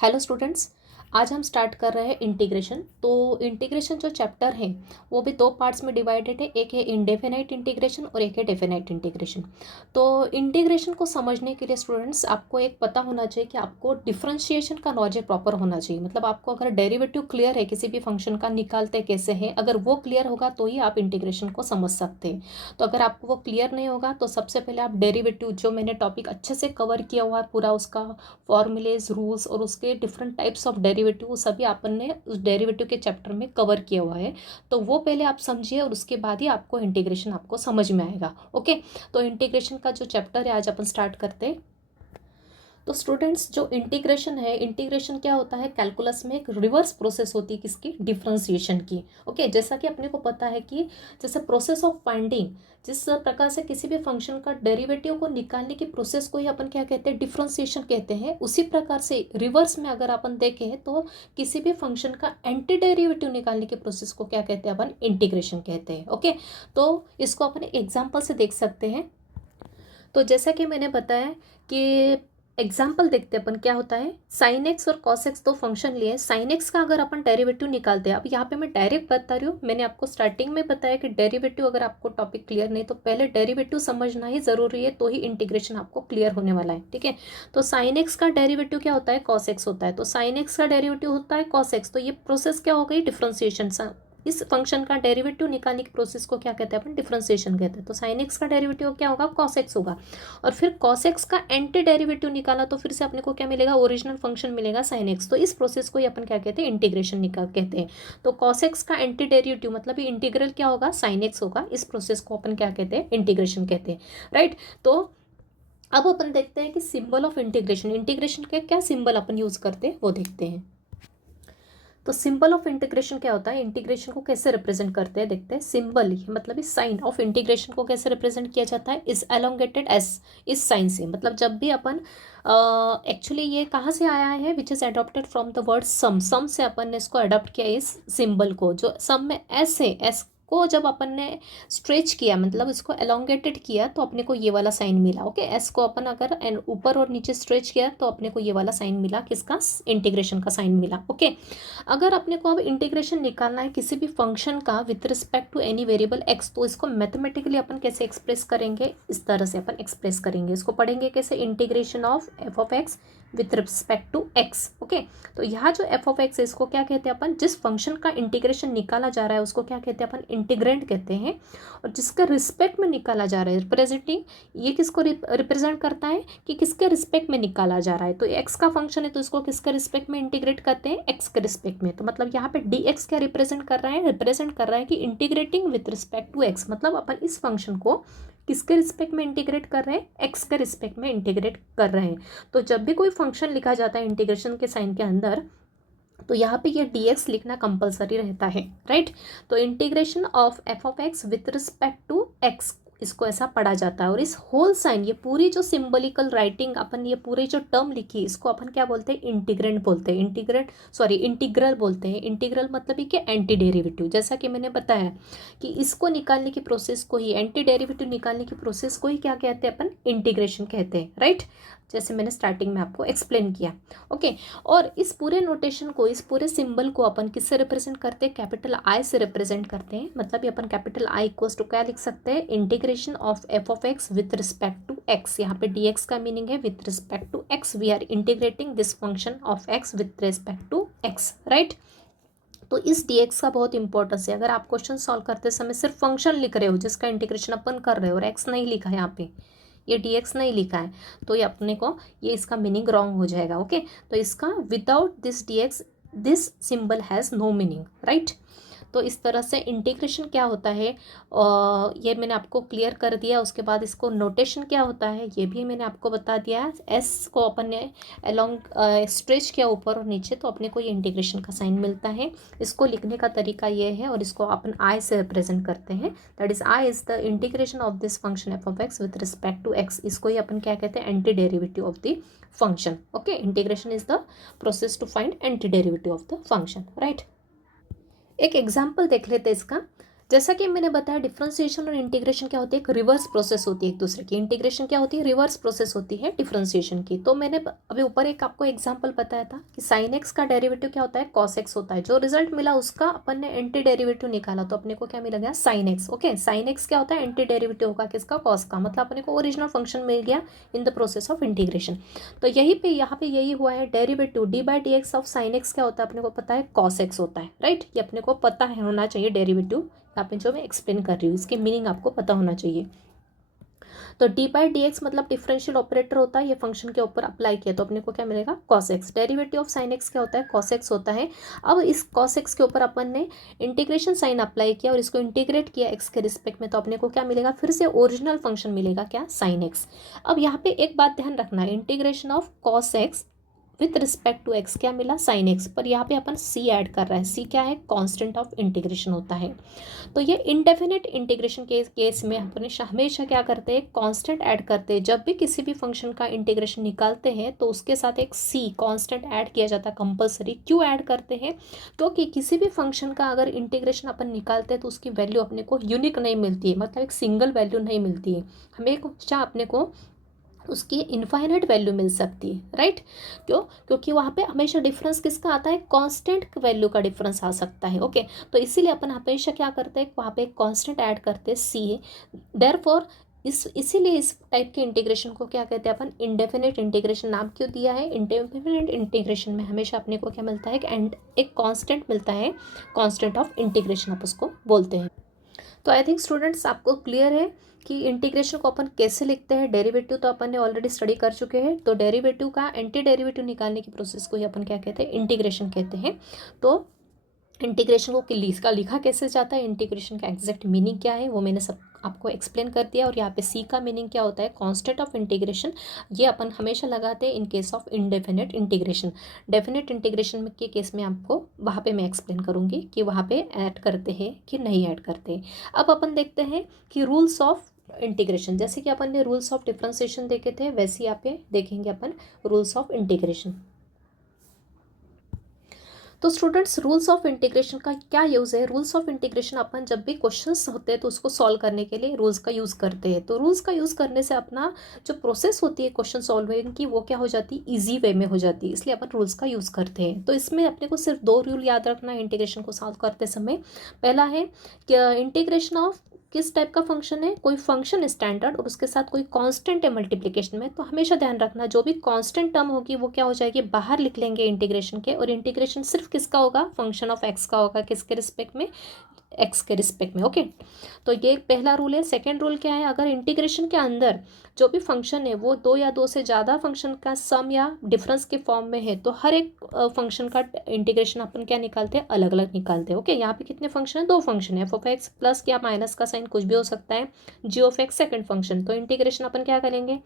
Hello students. आज हम start कर रहे हैं इंटीग्रेशन। तो इंटीग्रेशन जो चैप्टर है वो भी दो पार्ट्स में डिवाइडेड है, एक है इंडेफिनाइट इंटीग्रेशन और एक है डेफिनाइट इंटीग्रेशन। तो इंटीग्रेशन को समझने के लिए स्टूडेंट्स आपको एक पता होना चाहिए कि आपको डिफरेंशिएशन का नॉलेज प्रॉपर होना चाहिए। मतलब आपको अगर डेरिवेटिव क्लियर है किसी भी फंक्शन का निकालते कैसे हैं, अगर वो क्लियर होगा तो ही आप इंटीग्रेशन को समझ सकते हैं। तो अगर आपको वो क्लियर नहीं होगा तो सबसे पहले आप डेरिवेटिव, जो मैंने टॉपिक अच्छे से कवर किया हुआ है पूरा, उसका फॉर्मूलेज, रूल्स और उसके डिफरेंट टाइप्स ऑफ डेरिवेटिव, सभी अपन ने उस डेरिवेटिव के चैप्टर में कवर किया हुआ है। तो वो पहले आप समझिए और उसके बाद ही आपको इंटीग्रेशन आपको समझ में आएगा। ओके, तो इंटीग्रेशन का जो चैप्टर है आज अपन स्टार्ट करते हैं। तो स्टूडेंट्स, जो इंटीग्रेशन है, इंटीग्रेशन क्या होता है, कैलकुलस में एक रिवर्स प्रोसेस होती है किसकी, डिफरेंशिएशन की। ओके, जैसा कि अपने को पता है कि जैसे प्रोसेस ऑफ फाइंडिंग, जिस प्रकार से किसी भी फंक्शन का डेरिवेटिव को निकालने की प्रोसेस को ही अपन क्या कहते हैं, डिफरेंशिएशन कहते हैं। उसी प्रकार से रिवर्स में अगर अपन देखें तो किसी भी फंक्शन का एंटी डेरिवेटिव निकालने की प्रोसेस को क्या कहते हैं, अपन इंटीग्रेशन कहते हैं। ओके, तो इसको अपन एग्जाम्पल से देख सकते हैं। तो जैसा कि मैंने बताया कि एग्जाम्पल देखते हैं अपन, क्या होता है, साइन एक्स और कॉस एक्स दो फंक्शन लिए। साइन एक्स का अगर अपन डेरिवेटिव निकालते हैं, अब यहाँ पे मैं डायरेक्ट बता रही हूँ, मैंने आपको स्टार्टिंग में बताया कि डेरिवेटिव, अगर आपको टॉपिक क्लियर नहीं तो पहले डेरिवेटिव समझना ही जरूरी है, तो ही इंटीग्रेशन आपको क्लियर होने वाला है। ठीक है, तो साइन एक्स का डेरिवेटिव क्या होता है, कॉस एक्स होता है। तो साइन एक्स का डेरिवेटिव होता है कॉस एक्स, तो ये प्रोसेस क्या हो गई, डिफरेंशिएशन। इस फंक्शन का डेरिवेटिव निकालने की प्रोसेस को क्या कहते हैं, अपन डिफरेंशिएशन कहते हैं। तो साइन एक्स का डेरिवेटिव क्या होगा, कॉस एक्स होगा। और फिर कॉस एक्स का एंटी डेरिवेटिव निकाला तो फिर से अपने को क्या मिलेगा, ओरिजिनल फंक्शन मिलेगा साइन एक्स। तो इस प्रोसेस को ही अपन क्या कहते हैं, इंटीग्रेशन निकाल कहते हैं। तो कॉस एक्स का एंटी डेरिवेटिव मतलब ये इंटीग्रल क्या होगा, साइन एक्स होगा। इस प्रोसेस को अपन क्या कहते हैं, इंटीग्रेशन कहते हैं। राइट, तो अब अपन देखते हैं कि सिंबल ऑफ इंटीग्रेशन, इंटीग्रेशन के क्या सिंबल अपन यूज करते हैं वो देखते हैं। तो सिंबल ऑफ इंटीग्रेशन क्या होता है, इंटीग्रेशन को कैसे रिप्रेजेंट करते हैं देखते हैं। सिंबल मतलब इस साइन ऑफ इंटीग्रेशन को कैसे रिप्रेजेंट किया जाता है, इस एलोंगेटेड एस, इस साइन से। मतलब जब भी अपन एक्चुअली ये कहाँ से आया है, which is adopted from the word sum, sum से अपन ने इसको अडॉप्ट किया, इस सिंबल को। जो सम में एस है, एस को जब अपन ने स्ट्रेच किया, मतलब इसको एलोंगेटेड किया, तो अपने को ये वाला साइन मिला। ओके, एस को अपन अगर ऊपर और नीचे स्ट्रेच किया तो अपने को ये वाला साइन मिला, किसका, इंटीग्रेशन का साइन मिला। ओके, अगर अपने को अब इंटीग्रेशन निकालना है किसी भी फंक्शन का with respect to any variable x, तो इसको मैथमेटिकली अपन कैसे एक्सप्रेस करेंगे, इस तरह से अपन एक्सप्रेस करेंगे। इसको पढ़ेंगे कैसे, integration of f of x with respect to x. Okay, तो यहाँ जो एफ ऑफ एक्स है इसको क्या कहते हैं अपन, जिस फंक्शन का इंटीग्रेशन निकाला जा रहा है उसको क्या कहते हैं अपन, इंटीग्रेंड कहते हैं। और जिसका रिस्पेक्ट में निकाला जा रहा है, रिप्रेजेंटिंग, ये किसको रिप्रेजेंट करता है कि किसके रिस्पेक्ट में निकाला जा रहा है। तो एक्स का फंक्शन है तो इसको किसके रिस्पेक्ट में इंटीग्रेट करते हैं, एक्स के रिस्पेक्ट में। तो मतलब यहाँ पे डी एक्स क्या रिप्रेजेंट कर रहा है, रिप्रेजेंट कर रहा है कि integrating with respect to x. मतलब अपन इस फंक्शन को किसके रिस्पेक्ट में इंटीग्रेट कर रहे हैं, एक्स के रिस्पेक्ट में इंटीग्रेट कर रहे हैं। तो जब भी कोई फंक्शन लिखा जाता है इंटीग्रेशन के साइन के अंदर, तो यहाँ पे ये dx लिखना कंपलसरी रहता है। राइट, तो integration of f of x with respect to x, इसको ऐसा पढ़ा जाता है। और इस होल साइन, ये पूरी जो सिंबलिकल राइटिंग अपन, ये पूरी जो टर्म लिखी, इसको अपन क्या बोलते हैं, इंटीग्रेंट बोलते हैं, इंटीग्रल बोलते हैं। इंटीग्रल मतलब ये कि एंटी डेरिवेटिव। जैसा कि मैंने बताया कि इसको निकालने की प्रोसेस को ही, एंटी डेरिवेटिव निकालने की प्रोसेस को ही क्या कहते हैं, अपन इंटीग्रेशन कहते हैं। राइट, जैसे मैंने स्टार्टिंग में आपको एक्सप्लेन किया। ओके, और इस पूरे नोटेशन को, इस पूरे सिंबल को अपन किससे रिप्रेजेंट करते हैं, कैपिटल आई से रिप्रेजेंट करते हैं। मतलब ये अपन कैपिटल आई इक्वल्स टू क्या लिख सकते हैं, integration of f of x with respect to x. यहाँ पे डी एक्स का मीनिंग है with respect to x, we are integrating this function of x with respect to x. Right, तो इस dx का बहुत इंपॉर्टेंस है। अगर आप क्वेश्चन सॉल्व करते समय सिर्फ फंक्शन लिख रहे हो जिसका इंटीग्रेशन अपन कर रहे हो और x नहीं लिखा है, यहाँ पे ये dx नहीं लिखा है, तो ये अपने को, ये इसका मीनिंग रॉन्ग हो जाएगा। ओके, तो इसका without this dx, this symbol has no meaning. Right, तो इस तरह से इंटीग्रेशन क्या होता है, ये मैंने आपको क्लियर कर दिया। उसके बाद इसको नोटेशन क्या होता है ये भी मैंने आपको बता दिया। एस को अपन ने अलोंग स्ट्रेच किया ऊपर और नीचे, तो अपने को ये इंटीग्रेशन का साइन मिलता है। इसको लिखने का तरीका ये है, और इसको अपन आई से रिप्रेजेंट करते हैं। That is I is the integration of this function f of x with respect to x. इसको ही अपन क्या कहते हैं, anti derivative of the function. Okay, integration is the process to find anti derivative of the function. Right, एक example देख लेते हैं इसका। जैसा कि मैंने बताया डिफरेंशिएशन और इंटीग्रेशन क्या होती है, एक रिवर्स प्रोसेस होती है एक दूसरे की। इंटीग्रेशन क्या होती है, रिवर्स प्रोसेस होती है डिफरेंशिएशन की। तो मैंने अभी ऊपर एक आपको एग्जांपल बताया था कि साइन एक्स का डेरिवेटिव क्या होता है, कॉस एक्स होता है। जो रिजल्ट मिला उसका अपन ने एंटी डेरिवेटिव निकाला तो अपने को क्या मिल गया, sine x. Okay, sine x क्या होता है, एंटी डेरिवेटिव होगा किसका, कॉस का। मतलब अपने को ओरिजिनल फंक्शन मिल गया in the process of integration. तो यही पे यहाँ पे यही हुआ है, derivative D by D x of sine x क्या होता है, अपने को पता है कॉस एक्स होता है, राइट। ये अपने को पता है, होना चाहिए डेरिवेटिव। यहाँ पे जो मैं एक्सप्लेन कर रही हूँ इसकी मीनिंग आपको पता होना चाहिए। तो डी बाई डी एक्स मतलब डिफरेंशियल ऑपरेटर होता है, ये फंक्शन के ऊपर अप्लाई किया तो अपने को क्या मिलेगा, cos x. Derivative of sine x क्या होता है, कॉस एक्स होता है। अब इस कॉस एक्स के ऊपर अपन ने इंटीग्रेशन साइन अप्लाई किया और इसको इंटीग्रेट किया एक्स के रिस्पेक्ट में, तो अपने को क्या मिलेगा, फिर से ओरिजिनल फंक्शन मिलेगा, क्या, साइन एक्स। अब यहाँ पे एक बात ध्यान रखना है, integration of cos x with respect to x क्या मिला, साइन एक्स। पर यहाँ पे अपन सी ऐड कर रहा है, सी क्या है, कांस्टेंट ऑफ इंटीग्रेशन होता है। तो ये इंडेफिनिट इंटीग्रेशन के केस में अपन हमेशा क्या करते हैं, कांस्टेंट ऐड करते हैं। जब भी किसी भी फंक्शन का इंटीग्रेशन निकालते हैं तो उसके साथ एक सी कांस्टेंट ऐड किया जाता है कंपलसरी। क्यों ऐड करते हैं, क्योंकि किसी भी फंक्शन का अगर इंटीग्रेशन अपन निकालते हैं तो उसकी वैल्यू अपने को यूनिक नहीं मिलती है, मतलब एक सिंगल वैल्यू नहीं मिलती है, हमेशा अपने को उसकी इनफाइनाइट वैल्यू मिल सकती है, राइट। क्यों, क्योंकि वहाँ पे हमेशा डिफरेंस किसका आता है, कांस्टेंट वैल्यू का डिफरेंस आ सकता है। ओके, तो इसीलिए अपन हमेशा क्या करते हैं, वहाँ पे एक कांस्टेंट ऐड करते हैं सी। देयरफॉर इसीलिए इस टाइप के इंटीग्रेशन को क्या कहते हैं अपन, इंडेफिनिट इंटीग्रेशन नाम क्यों दिया है। इंडेफिनिट इंटीग्रेशन में हमेशा अपने को क्या मिलता है, एंड एक कांस्टेंट मिलता है, कांस्टेंट ऑफ इंटीग्रेशन आप उसको बोलते हैं। तो आई थिंक स्टूडेंट्स आपको क्लियर है कि इंटीग्रेशन को अपन कैसे लिखते हैं। डेरिवेटिव तो अपन ने ऑलरेडी स्टडी कर चुके हैं, तो डेरिवेटिव का एंटी डेरिवेटिव निकालने की प्रोसेस को ही अपन क्या कहते हैं, इंटीग्रेशन कहते हैं। तो इंटीग्रेशन को लिखा कैसे जाता है, इंटीग्रेशन का एग्जैक्ट मीनिंग क्या है वो मैंने सब आपको एक्सप्लेन कर दिया। और यहाँ पे सी का मीनिंग क्या होता है, कांस्टेंट ऑफ इंटीग्रेशन। ये अपन हमेशा लगाते हैं इन case of indefinite integration. Definite integration के केस में आपको वहाँ पे मैं एक्सप्लेन करूँगी कि वहाँ पे ऐड करते हैं कि नहीं ऐड करते। अब अपन देखते हैं कि रूल्स ऑफ इंटीग्रेशन, जैसे कि अपन ने रूल्स ऑफ डिफरेंशिएशन देखे थे वैसे यहाँ पे देखेंगे अपन रूल्स ऑफ इंटीग्रेशन। तो स्टूडेंट्स रूल्स ऑफ इंटीग्रेशन का क्या यूज़ है, रूल्स ऑफ इंटीग्रेशन अपन जब भी क्वेश्चंस होते हैं तो उसको सॉल्व करने के लिए रूल्स का यूज़ करते हैं। तो रूल्स का यूज़ करने से अपना जो प्रोसेस होती है क्वेश्चन सॉल्विंग की वो क्या हो जाती है, ईजी वे में हो जाती है, इसलिए अपन रूल्स का यूज़ करते हैं। तो इसमें अपने को सिर्फ दो रूल याद रखना है इंटीग्रेशन को सॉल्व करते समय। पहला है कि इंटीग्रेशन ऑफ किस टाइप का फंक्शन है, कोई फंक्शन स्टैंडर्ड और उसके साथ कोई कांस्टेंट है मल्टीप्लिकेशन में, तो हमेशा ध्यान रखना जो भी कांस्टेंट टर्म होगी वो क्या हो जाएगी, बाहर लिख लेंगे इंटीग्रेशन के। और इंटीग्रेशन सिर्फ किसका होगा, फंक्शन ऑफ एक्स का होगा, किसके रिस्पेक्ट में, एक्स के रिस्पेक्ट में। ओके, तो ये पहला रूल है। सेकेंड रूल क्या है, अगर इंटीग्रेशन के अंदर जो भी फंक्शन है वो दो या दो से ज़्यादा फंक्शन का सम या डिफरेंस के फॉर्म में है तो हर एक फंक्शन का इंटीग्रेशन अपन क्या निकालते हैं, अलग अलग निकालते हैं। ओके, यहाँ पे कितने फंक्शन है, दो फंक्शन है, एफ ऑफ एक्स प्लस या माइनस का साइन कुछ भी हो सकता है, g of x second function. तो इंटीग्रेशन अपन क्या करेंगे,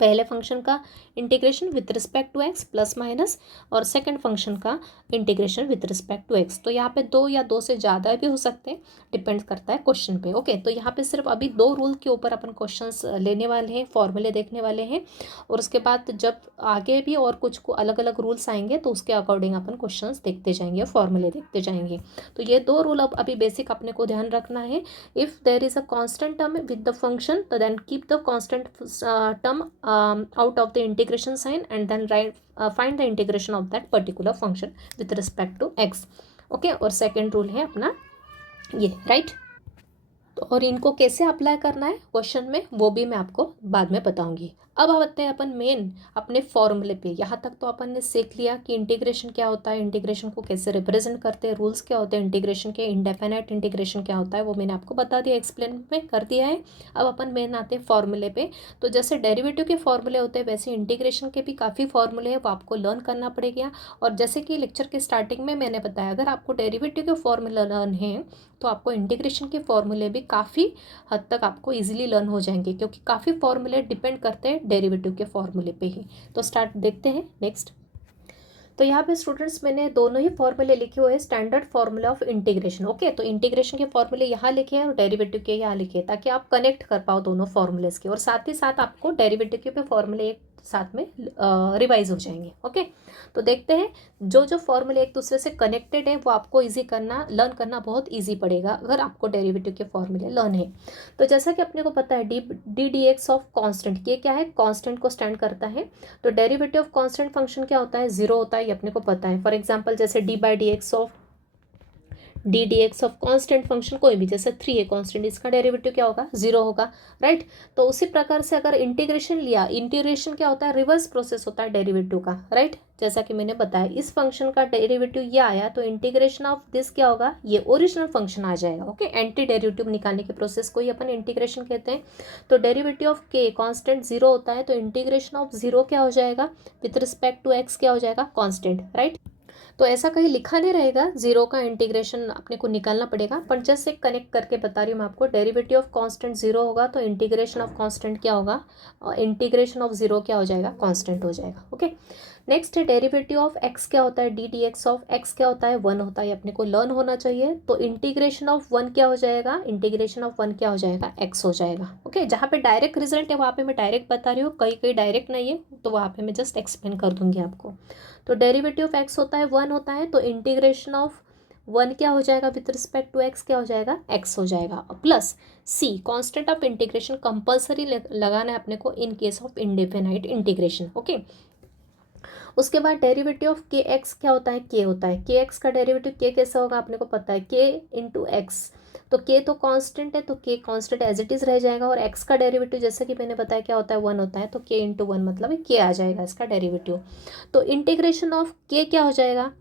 पहले फंक्शन का integration with respect to x plus minus और सेकंड फंक्शन का integration with respect to x. तो यहाँ पे दो या दो से ज़्यादा भी हो सकते हैं, डिपेंड करता है क्वेश्चन पे। ओके, तो यहाँ पे सिर्फ अभी दो रूल के ऊपर अपन क्वेश्चंस लेने वाले हैं, फॉर्मूले देखने वाले हैं, और उसके बाद जब आगे भी और कुछ को अलग अलग रूल्स आएंगे तो उसके अकॉर्डिंग अपन क्वेश्चंस देखते जाएंगे, फॉर्मूले देखते जाएंगे। तो ये दो रूल अब अभी बेसिक अपने को ध्यान रखना है। If there is a constant term with the function तो then keep the constant term out of the integration sign and then find the integration of that particular function with respect to x. Okay, और second rule है अपना ये, right. तो और इनको कैसे apply करना है क्वेश्चन में वो भी मैं आपको बाद में बताऊंगी। अब आते हैं अपन मेन अपने फॉर्मूले पे। यहाँ तक तो अपन ने सीख लिया कि इंटीग्रेशन क्या होता है, इंटीग्रेशन को कैसे रिप्रेजेंट करते हैं, रूल्स क्या होते हैं इंटीग्रेशन के, इंडेफिनाइट इंटीग्रेशन क्या होता है वो मैंने आपको बता दिया, एक्सप्लेन में कर दिया है। अब अपन मेन आते हैं फॉर्मूले पे। तो जैसे डेरिवेटिव के फॉर्मूले होते हैं वैसे इंटीग्रेशन के भी काफ़ी फॉर्मूले हैं, वो आपको लर्न करना पड़ेगा। और जैसे कि लेक्चर के स्टार्टिंग में मैंने बताया, अगर आपको डेरिवेटिव के फॉर्मूला लर्न है तो आपको इंटीग्रेशन के फॉर्मूले भी काफ़ी हद तक आपको इजीली लर्न हो जाएंगे, क्योंकि काफ़ी फॉर्मूले डिपेंड करते हैं डेरिवेटिव के फॉर्मूले पे ही। तो स्टार्ट देखते हैं नेक्स्ट। तो यहाँ पे स्टूडेंट्स मैंने दोनों ही फॉर्मूले लिखे हुए हैं, standard formula of integration. Okay, तो इंटीग्रेशन के फॉर्मूले यहाँ लिखे हैं और डेरिवेटिव के यहाँ लिखे हैं, ताकि आप कनेक्ट कर पाओ दोनों फॉर्मूलेस के। और साथ ही साथ आपको डेरिवेटिव के भी फॉर्मूले एक साथ में रिवाइज हो जाएंगे। ओके, तो देखते हैं जो जो फॉर्मूले एक दूसरे से कनेक्टेड है वो आपको इजी करना, लर्न करना बहुत इजी पड़ेगा अगर आपको डेरिवेटिव के फॉर्मूले लर्न है। तो जैसा कि अपने को पता है D D x of constant, ये क्या है, कॉन्स्टेंट को स्टैंड करता है। तो डेरिवेटिव ऑफ कॉन्स्टेंट फंक्शन क्या होता है, जीरो होता है, ये अपने को पता है। फॉर एग्जाम्पल जैसे D by D x of constant function कोई भी, जैसे 3 है कॉन्स्टेंट, इसका डेरिवेटिव क्या होगा, जीरो होगा, राइट। तो उसी प्रकार से अगर इंटीग्रेशन लिया, इंटीग्रेशन क्या होता है, रिवर्स प्रोसेस होता है डेरिवेटिव का, राइट। जैसा कि मैंने बताया इस फंक्शन का डेरिवेटिव ये आया तो इंटीग्रेशन ऑफ दिस क्या होगा, ये ओरिजिनल फंक्शन आ जाएगा। ओके, एंटी डेरिवेटिव निकालने के प्रोसेस को ही अपन इंटीग्रेशन कहते हैं। तो डेरिवेटिव ऑफ के कॉन्स्टेंट जीरो होता है तो इंटीग्रेशन ऑफ जीरो क्या हो जाएगा, विथ रिस्पेक्ट टू एक्स क्या हो जाएगा, कॉन्स्टेंट, राइट। तो ऐसा कहीं लिखा नहीं रहेगा, जीरो का इंटीग्रेशन अपने को निकालना पड़ेगा, पर जस्ट एक कनेक्ट करके बता रही हूँ मैं आपको। डेरिवेटिव ऑफ कांस्टेंट जीरो होगा तो इंटीग्रेशन ऑफ कांस्टेंट क्या होगा, इंटीग्रेशन ऑफ जीरो क्या हो जाएगा, कांस्टेंट हो जाएगा। ओके, नेक्स्ट है डेरिवेटिव ऑफ एक्स क्या होता है, D D x of x क्या होता है, वन होता है, अपने को लर्न होना चाहिए। तो इंटीग्रेशन ऑफ वन क्या हो जाएगा, इंटीग्रेशन ऑफ वन क्या हो जाएगा, एक्स हो जाएगा। ओके, जहाँ पे डायरेक्ट रिजल्ट है वहाँ पे मैं डायरेक्ट बता रही हूँ, कहीं कहीं डायरेक्ट नहीं है तो वहाँ पे मैं जस्ट एक्सप्लेन कर दूंगी आपको। तो डेरिवेटिव ऑफ एक्स होता है वन होता है, तो इंटीग्रेशन ऑफ वन क्या हो जाएगा, विथ रिस्पेक्ट टू एक्स क्या हो जाएगा, एक्स हो जाएगा, plus c constant of integration compulsory लगाना है अपने को in case of indefinite integration. Okay, उसके बाद डेरिवेटिव ऑफ के एक्स क्या होता है, के होता है। के एक्स का डेरिवेटिव के कैसा होगा अपने को पता है, के इंटू एक्स। तो के तो कांस्टेंट है तो के कांस्टेंट एज इट इज रह जाएगा, और एक्स का डेरिवेटिव जैसे कि मैंने बताया क्या होता है, वन होता है, तो के इंटू वन मतलब के आ जाएगा इसका डेरिवेटिव। तो इंटीग्रेशन ऑफ के क्या हो जाएगा,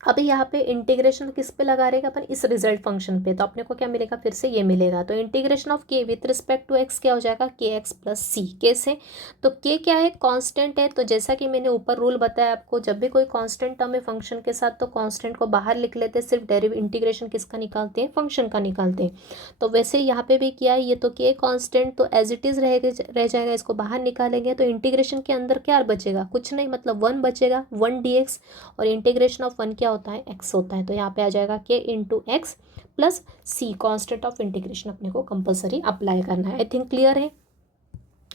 अभी यहाँ पे इंटीग्रेशन किस पे लगा रहेगा अपन, इस रिजल्ट फंक्शन पे, तो अपने को क्या मिलेगा, फिर से ये मिलेगा। तो इंटीग्रेशन ऑफ के विथ रिस्पेक्ट टू एक्स क्या हो जाएगा, के एक्स प्लस सी, के से। तो के क्या है, कांस्टेंट है, तो जैसा कि मैंने ऊपर रूल बताया आपको, जब भी कोई कांस्टेंट टर्म है फंक्शन के साथ तो कांस्टेंट को बाहर लिख लेते हैं, सिर्फ इंटीग्रेशन किसका निकालते हैं, फंक्शन का निकालते हैं। तो वैसे यहाँ पे भी किया है, ये तो के कांस्टेंट तो एज इट इज रह जाएगा, इसको बाहर निकालेंगे तो इंटीग्रेशन के अंदर क्या बचेगा, कुछ नहीं, मतलब वन बचेगा, वन डी एक्स, और इंटीग्रेशन ऑफ वन क्या होता है, एक्स होता है। तो यहाँ पे आ जाएगा k into x plus c, constant of integration अपने को कंपलसरी अप्लाई करना है। आई थिंक क्लियर है,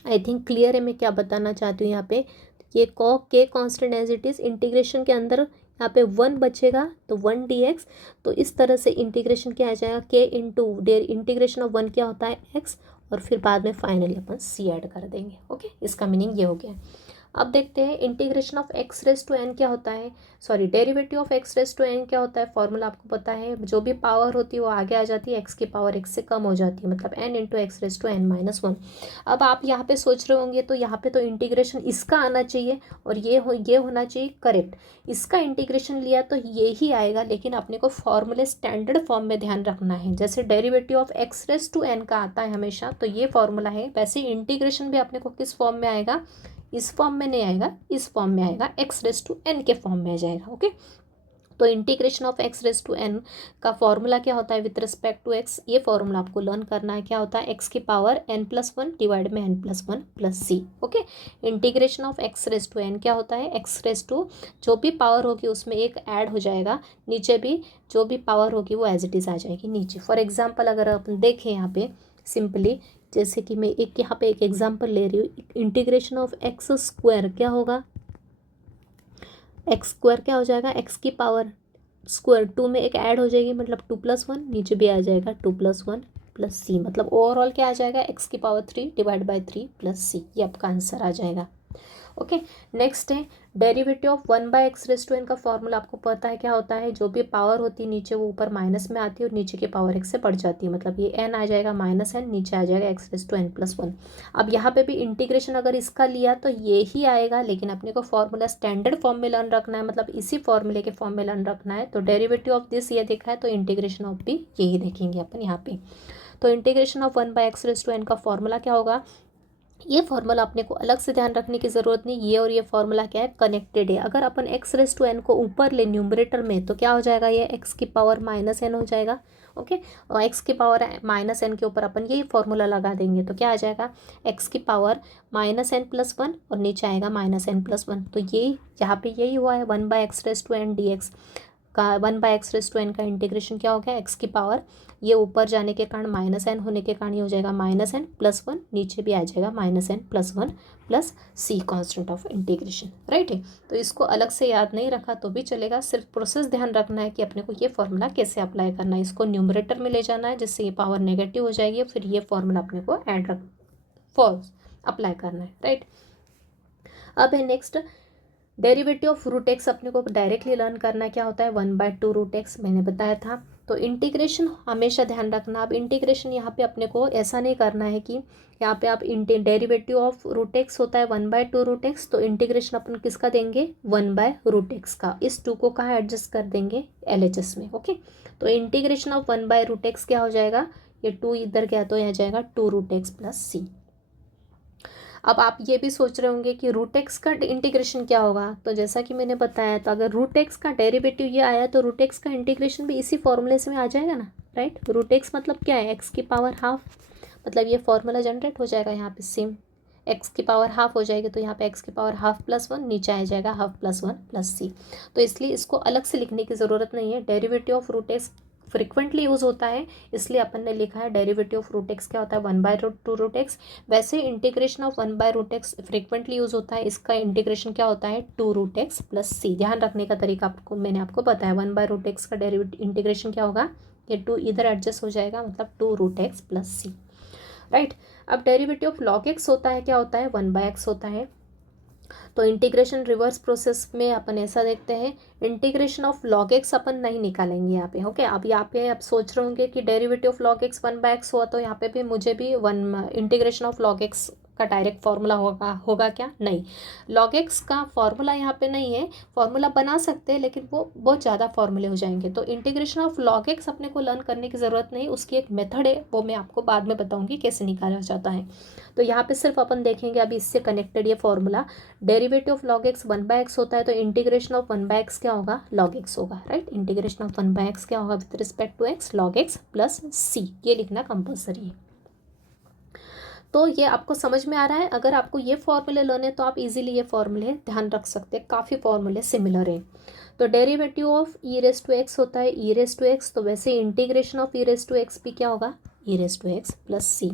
आई थिंक क्लियर है मैं क्या बताना चाहती हूँ यहाँ पे। ये k constant as it is, integration के अंदर यहाँ पे वन बचेगा तो वन डी एक्स, तो इस तरह से इंटीग्रेशन क्या आ जाएगा, k into integration of one क्या होता है, एक्स, और फिर बाद में फाइनली अपन सी ऐड कर देंगे। ओके, इसका मीनिंग ये हो गया। अब देखते हैं integration of x raise to n क्या होता है, sorry derivative of x raise to n क्या होता है। फॉर्मूला आपको पता है, जो भी पावर होती है वो आगे आ जाती है, एक्स की पावर एक्स से कम हो जाती है, मतलब n into x raise to n minus one. अब आप यहाँ पे सोच रहे होंगे तो यहाँ पे तो इंटीग्रेशन इसका आना चाहिए और ये होना चाहिए करेक्ट, इसका इंटीग्रेशन लिया तो ये ही आएगा, लेकिन अपने को फॉर्मूले स्टैंडर्ड फॉर्म में ध्यान रखना है। जैसे derivative of x raise to n का आता है हमेशा, तो ये फॉर्मूला है, वैसे इंटीग्रेशन भी अपने को किस फॉर्म में आएगा, इस फॉर्म में नहीं आएगा, इस फॉर्म में आएगा, एक्स रेस टू एन के फॉर्म में आ जाएगा। ओके, तो integration of x raise to n का फॉर्मूला क्या होता है, विथ रिस्पेक्ट टू एक्स, ये फॉर्मूला आपको लर्न करना है, क्या होता है, एक्स की power n plus one divide में n plus one plus c. Okay, integration of x raise to n क्या होता है, एक्स रेस टू जो भी पावर होगी उसमें एक ऐड हो जाएगा, नीचे भी जो भी पावर होगी वो एज इट इज आ जाएगी नीचे। फॉर एग्जाम्पल अगर अपन देखें यहाँ पे सिंपली, जैसे कि मैं एक यहाँ पे एक एग्जांपल ले रही हूँ, इंटीग्रेशन ऑफ एक्स स्क्वायर क्या होगा, एक्स स्क्वायर क्या हो जाएगा, एक्स की पावर स्क्वायर टू में एक ऐड हो जाएगी, मतलब टू प्लस वन, नीचे भी आ जाएगा two plus one plus c, मतलब ओवरऑल क्या आ जाएगा, एक्स की power three divide by three plus c, ये आपका आंसर आ जाएगा। ओके, नेक्स्ट है derivative of one by x raise to n का फॉर्मूला आपको पता है क्या होता है, जो भी पावर होती है नीचे वो ऊपर माइनस में आती है और नीचे की पावर एक्स से बढ़ जाती है, मतलब ये एन आ जाएगा माइनस एन, नीचे आ जाएगा x raise to n plus one. अब यहाँ पे भी इंटीग्रेशन अगर इसका लिया तो ये ही आएगा, लेकिन अपने को फॉर्मूला स्टैंडर्ड फॉर्म में लर्न रखना है, मतलब इसी फॉर्मूले के फॉर्म में लर्न रखना है। तो डेरिवेटिव ऑफ दिस ये देखा है तो इंटीग्रेशन ऑफ भी यही देखेंगे अपन यहाँ पे। तो integration of one by x raise to n का फॉर्मूला क्या होगा, ये फॉर्मूला अपने को अलग से ध्यान रखने की ज़रूरत नहीं, ये और ये फॉर्मूला क्या है, कनेक्टेड है। अगर अपन एक्स रेस टू एन को ऊपर ले न्यूमरेटर में तो क्या हो जाएगा, ये एक्स की पावर माइनस एन हो जाएगा। ओके, और एक्स की पावर माइनस एन के ऊपर अपन यही फॉर्मूला लगा देंगे तो क्या आ जाएगा, एक्स की power minus n plus one और नीचे आएगा माइनस एन प्लस वन। तो ये यहाँ पे यही हुआ है, one by x raise to n d x. का 1/x⁻n का इंटीग्रेशन क्या हो गया, x की पावर ये ऊपर जाने के कारण -n होने के कारण ये हो जाएगा -n+1, नीचे भी आ जाएगा -n+1 plus c constant of integration, right है। तो इसको अलग से याद नहीं रखा तो भी चलेगा, सिर्फ प्रोसेस ध्यान रखना है कि अपने को ये फॉर्मूला कैसे अप्लाई करना है। इसको न्यूमरेटर में ले जाना है जिससे ये पावर नेगेटिव हो जाएगी, फिर ये फॉर्मूला अपने को अप्लाई करना है, राइट। अब है next derivative of root x, अपने को डायरेक्टली लर्न करना क्या होता है, 1/2 रूट एक्स मैंने बताया था। तो इंटीग्रेशन हमेशा ध्यान रखना। अब इंटीग्रेशन यहाँ पे अपने को ऐसा नहीं करना है कि यहाँ पे आप डेरिवेटिव ऑफ रूट एक्स होता है 1/2 रूट एक्स, तो इंटीग्रेशन अपन किसका देंगे, 1/रूट एक्स का। इस 2 को कहाँ एडजस्ट कर देंगे, LHS में, ओके। तो इंटीग्रेशन ऑफ 1/रूट एक्स क्या हो जाएगा, ये 2 इधर गया तो यहाँ जाएगा 2 रूट एक्स प्लस सी। अब आप ये भी सोच रहे होंगे कि रूट एक्स का इंटीग्रेशन क्या होगा, तो जैसा कि मैंने बताया तो अगर रूट एक्स का डेरिवेटिव ये आया तो रूट एक्स का इंटीग्रेशन भी इसी फॉर्मूले से में आ जाएगा ना, राइट। रूट एक्स मतलब क्या है, एक्स की पावर हाफ, मतलब ये फॉर्मूला जनरेट हो जाएगा यहाँ पे सेम, एक्स की पावर हाफ हो जाएगी तो यहाँ पे एक्स की पावर हाफ प्लस 1, नीचे आ जाएगा हाफ प्लस 1 प्लस सी। तो इसलिए इसको अलग से लिखने की ज़रूरत नहीं है। Derivative of root x frequently use होता है, इसलिए अपन ने लिखा है डेरिवेटिव ऑफ रूट एक्स क्या होता है, 1/2 रूट एक्स। वैसे इंटीग्रेशन ऑफ 1/रूट एक्स फ्रिक्वेंटली यूज़ होता है, इसका इंटीग्रेशन क्या होता है, 2 रूट एक्स प्लस सी। ध्यान रखने का तरीका आपको मैंने आपको बताया, 1/रूट एक्स का डेरिवेटिव इंटीग्रेशन क्या होगा, ये 2 इधर एडजस्ट हो जाएगा, मतलब 2 root x plus c, right. अब डेरिवेटिव ऑफ लॉग एक्स होता है क्या होता है, 1/x होता है। तो इंटीग्रेशन रिवर्स प्रोसेस में अपन ऐसा देखते हैं, integration of log x upon नहीं निकालेंगे यहाँ पे, ओके। अब यहाँ पे आप सोच रहे होंगे कि derivative of log x 1/x हुआ तो यहाँ पे भी मुझे भी इंटीग्रेशन ऑफ लॉग एक्स का डायरेक्ट फार्मूला होगा क्या, नहीं। लॉग एक्स का फार्मूला यहाँ पे नहीं है, फार्मूला बना सकते हैं लेकिन वो बहुत ज़्यादा फार्मूले हो जाएंगे। तो इंटीग्रेशन ऑफ लॉग एक्स अपने को लर्न करने की ज़रूरत नहीं, उसकी एक मेथड है, वो मैं आपको बाद में बताऊँगी कैसे निकाला जाता है। तो यहाँ पे सिर्फ अपन देखेंगे अभी इससे कनेक्टेड ये formula, derivative of log x 1/x होता है तो इंटीग्रेशन ऑफ 1/x क्या होगा, लॉग एक्स होगा, राइट। इंटीग्रेशन ऑफ 1/x क्या होगा with respect to x, log x plus c, ये लिखना कंपलसरी है। तो ये आपको समझ में आ रहा है। अगर आपको ये फॉर्मूले लेने तो आप इजीली ये फॉर्मूले ध्यान रख सकते हैं, काफ़ी फॉर्मूले सिमिलर है। तो डेरिवेटिव ऑफ e⁻x होता है e⁻x, तो वैसे इंटीग्रेशन ऑफ e⁻x भी क्या होगा, e⁻x प्लस सी।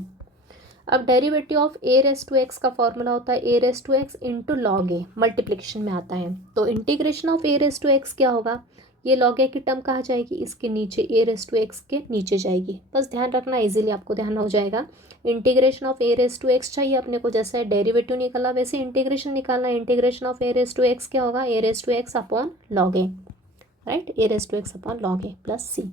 अब डेरिवेटिव ऑफ a⁻x का फॉर्मूला होता है a⁻x इंटू लॉग ए, मल्टीप्लिकेशन में आता है। तो इंटीग्रेशन ऑफ a⁻x क्या होगा, ये लॉग ए की टर्म कहाँ जाएगी, इसके नीचे a⁻x के नीचे जाएगी। बस ध्यान रखना, इजीली आपको ध्यान हो जाएगा। इंटीग्रेशन ऑफ a⁻x चाहिए अपने को, जैसे डेरिवेटिव निकाला वैसे इंटीग्रेशन निकालना। इंटीग्रेशन ऑफ a⁻x क्या होगा, a⁻x upon log a, right, a⁻x upon log a plus c.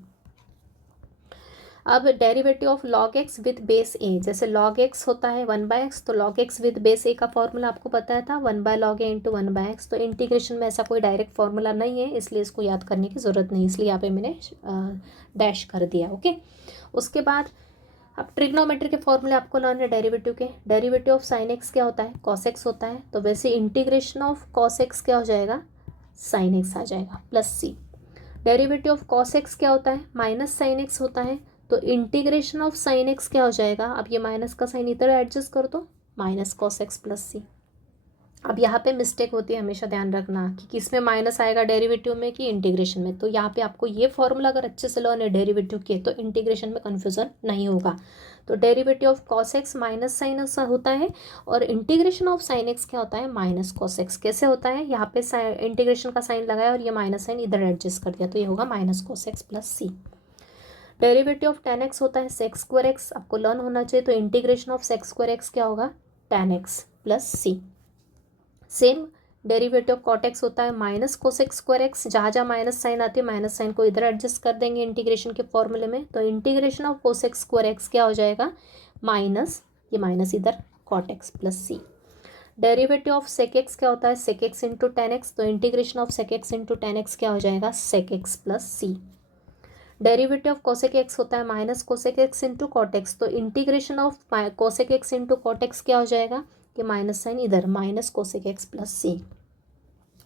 अब derivative of log x with base a, जैसे लॉग एक्स होता है 1/x, तो log x with base a का फॉर्मूला आपको बताया था 1/log a इंटू 1/x। तो इंटीग्रेशन में ऐसा कोई डायरेक्ट फॉर्मूला नहीं है, इसलिए इसको याद करने की ज़रूरत नहीं, इसलिए यहाँ पे मैंने डैश कर दिया, ओके। उसके बाद अब ट्रिग्नोमेट्री के फॉर्मूले आपको लर्न है डेरिवेटिव के। डेरिवेटिव ऑफ साइन एक्स क्या होता है, कॉस एक्स होता है, तो वैसे इंटीग्रेशन ऑफ कॉस एक्स क्या हो जाएगा, साइन एक्स आ जाएगा plus c. Derivative of cos x क्या होता है, माइनस साइन एक्स होता है, तो इंटीग्रेशन ऑफ साइन एक्स क्या हो जाएगा, अब ये माइनस का साइन इधर एडजस्ट कर दो, minus cos x plus c. अब यहाँ पे मिस्टेक होती है, हमेशा ध्यान रखना कि किस में माइनस आएगा, डेरिवेटिव में कि इंटीग्रेशन में। तो यहाँ पे आपको ये फॉर्मूला अगर अच्छे से लर्न है डेरिवेटिव के, तो इंटीग्रेशन में कन्फ्यूजन नहीं होगा। तो derivative of cos x minus sine x होता है, और इंटीग्रेशन ऑफ साइन एक्स क्या होता है, माइनस कॉस एक्स। कैसे होता है, यहाँ पे इंटीग्रेशन का साइन लगाया और ये माइनस साइन इधर एडजस्ट कर दिया, तो ये होगा minus cos x plus c. Derivative of tan x होता है sec स्क्वायर एक्स, आपको लर्न होना चाहिए। तो integration of sec square x क्या होगा, tan x plus C. Same derivative of cot x होता है माइनस कोसेक स्क्वायर एक्स, जहाँ जहाँ माइनस साइन आती है माइनस साइन को इधर एडजस्ट कर देंगे इंटीग्रेशन के फॉर्मूले में। तो integration of cosec square x क्या हो जाएगा, माइनस, ये माइनस इधर cot x plus c. Derivative of sec x क्या होता है, sec x into tan x, तो integration of sec x into tan x क्या हो जाएगा, sec x plus c. Derivative of cosec x होता है minus cosec x into cot x, तो integration of cosec x into cot x क्या हो जाएगा, कि माइनस साइन इधर minus cosec x plus c,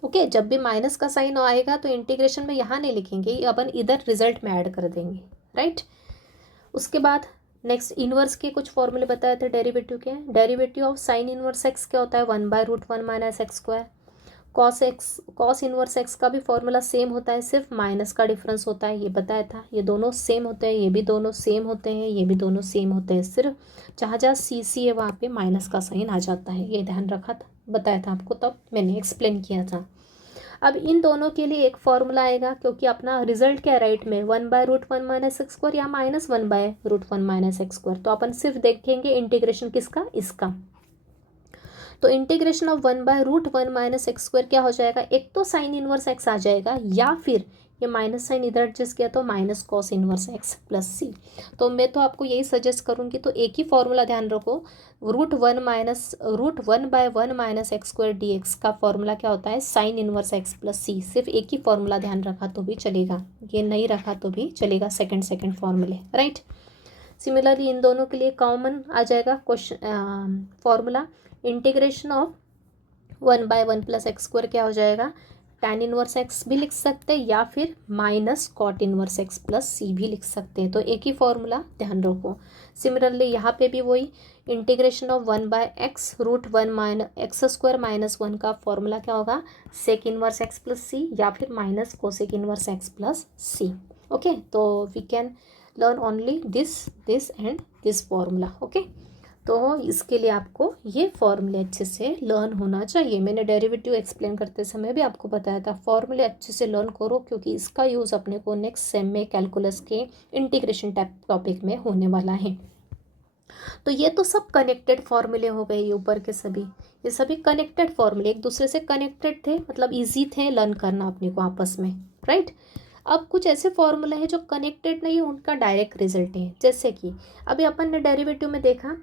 okay. जब भी माइनस का साइन आएगा तो इंटीग्रेशन में यहाँ नहीं लिखेंगे, अपन इधर रिजल्ट में ऐड कर देंगे, राइट। उसके बाद नेक्स्ट इनवर्स के कुछ फॉर्मूले बताए थे डेरिवेटिव के। Derivative of sine inverse x क्या होता है, 1/√1 minus x square. Cos inverse x का भी फॉर्मूला सेम होता है, सिर्फ माइनस का डिफरेंस होता है, ये बताया था। ये दोनों सेम होते हैं, ये भी दोनों सेम होते हैं, ये भी दोनों सेम होते हैं, सिर्फ जहाँ जहाँ सी सी है वहाँ पे माइनस का साइन आ जाता है, ये ध्यान रखा था, बताया था आपको, तब मैंने एक्सप्लेन किया था। अब इन दोनों के लिए एक फॉर्मूला आएगा, क्योंकि अपना रिजल्ट क्या है राइट में, 1/√1 माइनस एक्स स्क्वायर या -1/√1 माइनस एक्स स्क्वायर, तो अपन सिर्फ देखेंगे इंटीग्रेशन किसका, इसका। तो integration of 1/√1 minus x square क्या हो जाएगा, एक तो साइन इनवर्स एक्स आ जाएगा, या फिर ये माइनस साइन इधर एडजस्ट किया तो minus cos inverse x plus सी। तो मैं तो आपको यही सजेस्ट करूँगी, तो एक ही फॉर्मूला ध्यान रखो, √1 minus x square D x का फॉर्मूला क्या होता है, साइन इनवर्स एक्स प्लस सी। सिर्फ एक ही फॉर्मूला ध्यान रखा तो भी चलेगा, ये नहीं रखा तो भी चलेगा, सेकेंड फॉर्मूले, राइट। सिमिलरली इन दोनों के लिए कॉमन आ जाएगा question formula, integration of 1/1 plus x square क्या हो जाएगा, tan इनवर्स एक्स भी लिख सकते हैं, या फिर minus cot inverse x plus c भी लिख सकते हैं, तो एक ही फॉर्मूला ध्यान रखो। सिमिलरली यहाँ पे भी वही integration of 1/x√1 minus x square -1 का फॉर्मूला क्या होगा, sec inverse x plus c, या फिर minus cosec inverse x plus c. Okay, तो we can learn only this and this formula. Okay, तो इसके लिए आपको ये फॉर्मूले अच्छे से लर्न होना चाहिए। मैंने डेरिवेटिव एक्सप्लेन करते समय भी आपको बताया था, फॉर्मूले अच्छे से लर्न करो, क्योंकि इसका यूज़ अपने को नेक्स्ट सेम में कैलकुलस के इंटीग्रेशन टॉपिक में होने वाला है। तो ये तो सब कनेक्टेड फॉर्मूले हो गए, ये ऊपर के सभी, ये सभी कनेक्टेड फॉर्मूले एक दूसरे से कनेक्टेड थे, मतलब ईजी थे लर्न करना अपने को आपस में, राइट। अब कुछ ऐसे फॉर्मूले हैं जो कनेक्टेड नहीं, उनका डायरेक्ट रिजल्ट है, जैसे कि अभी अपन ने डेरिवेटिव में देखा,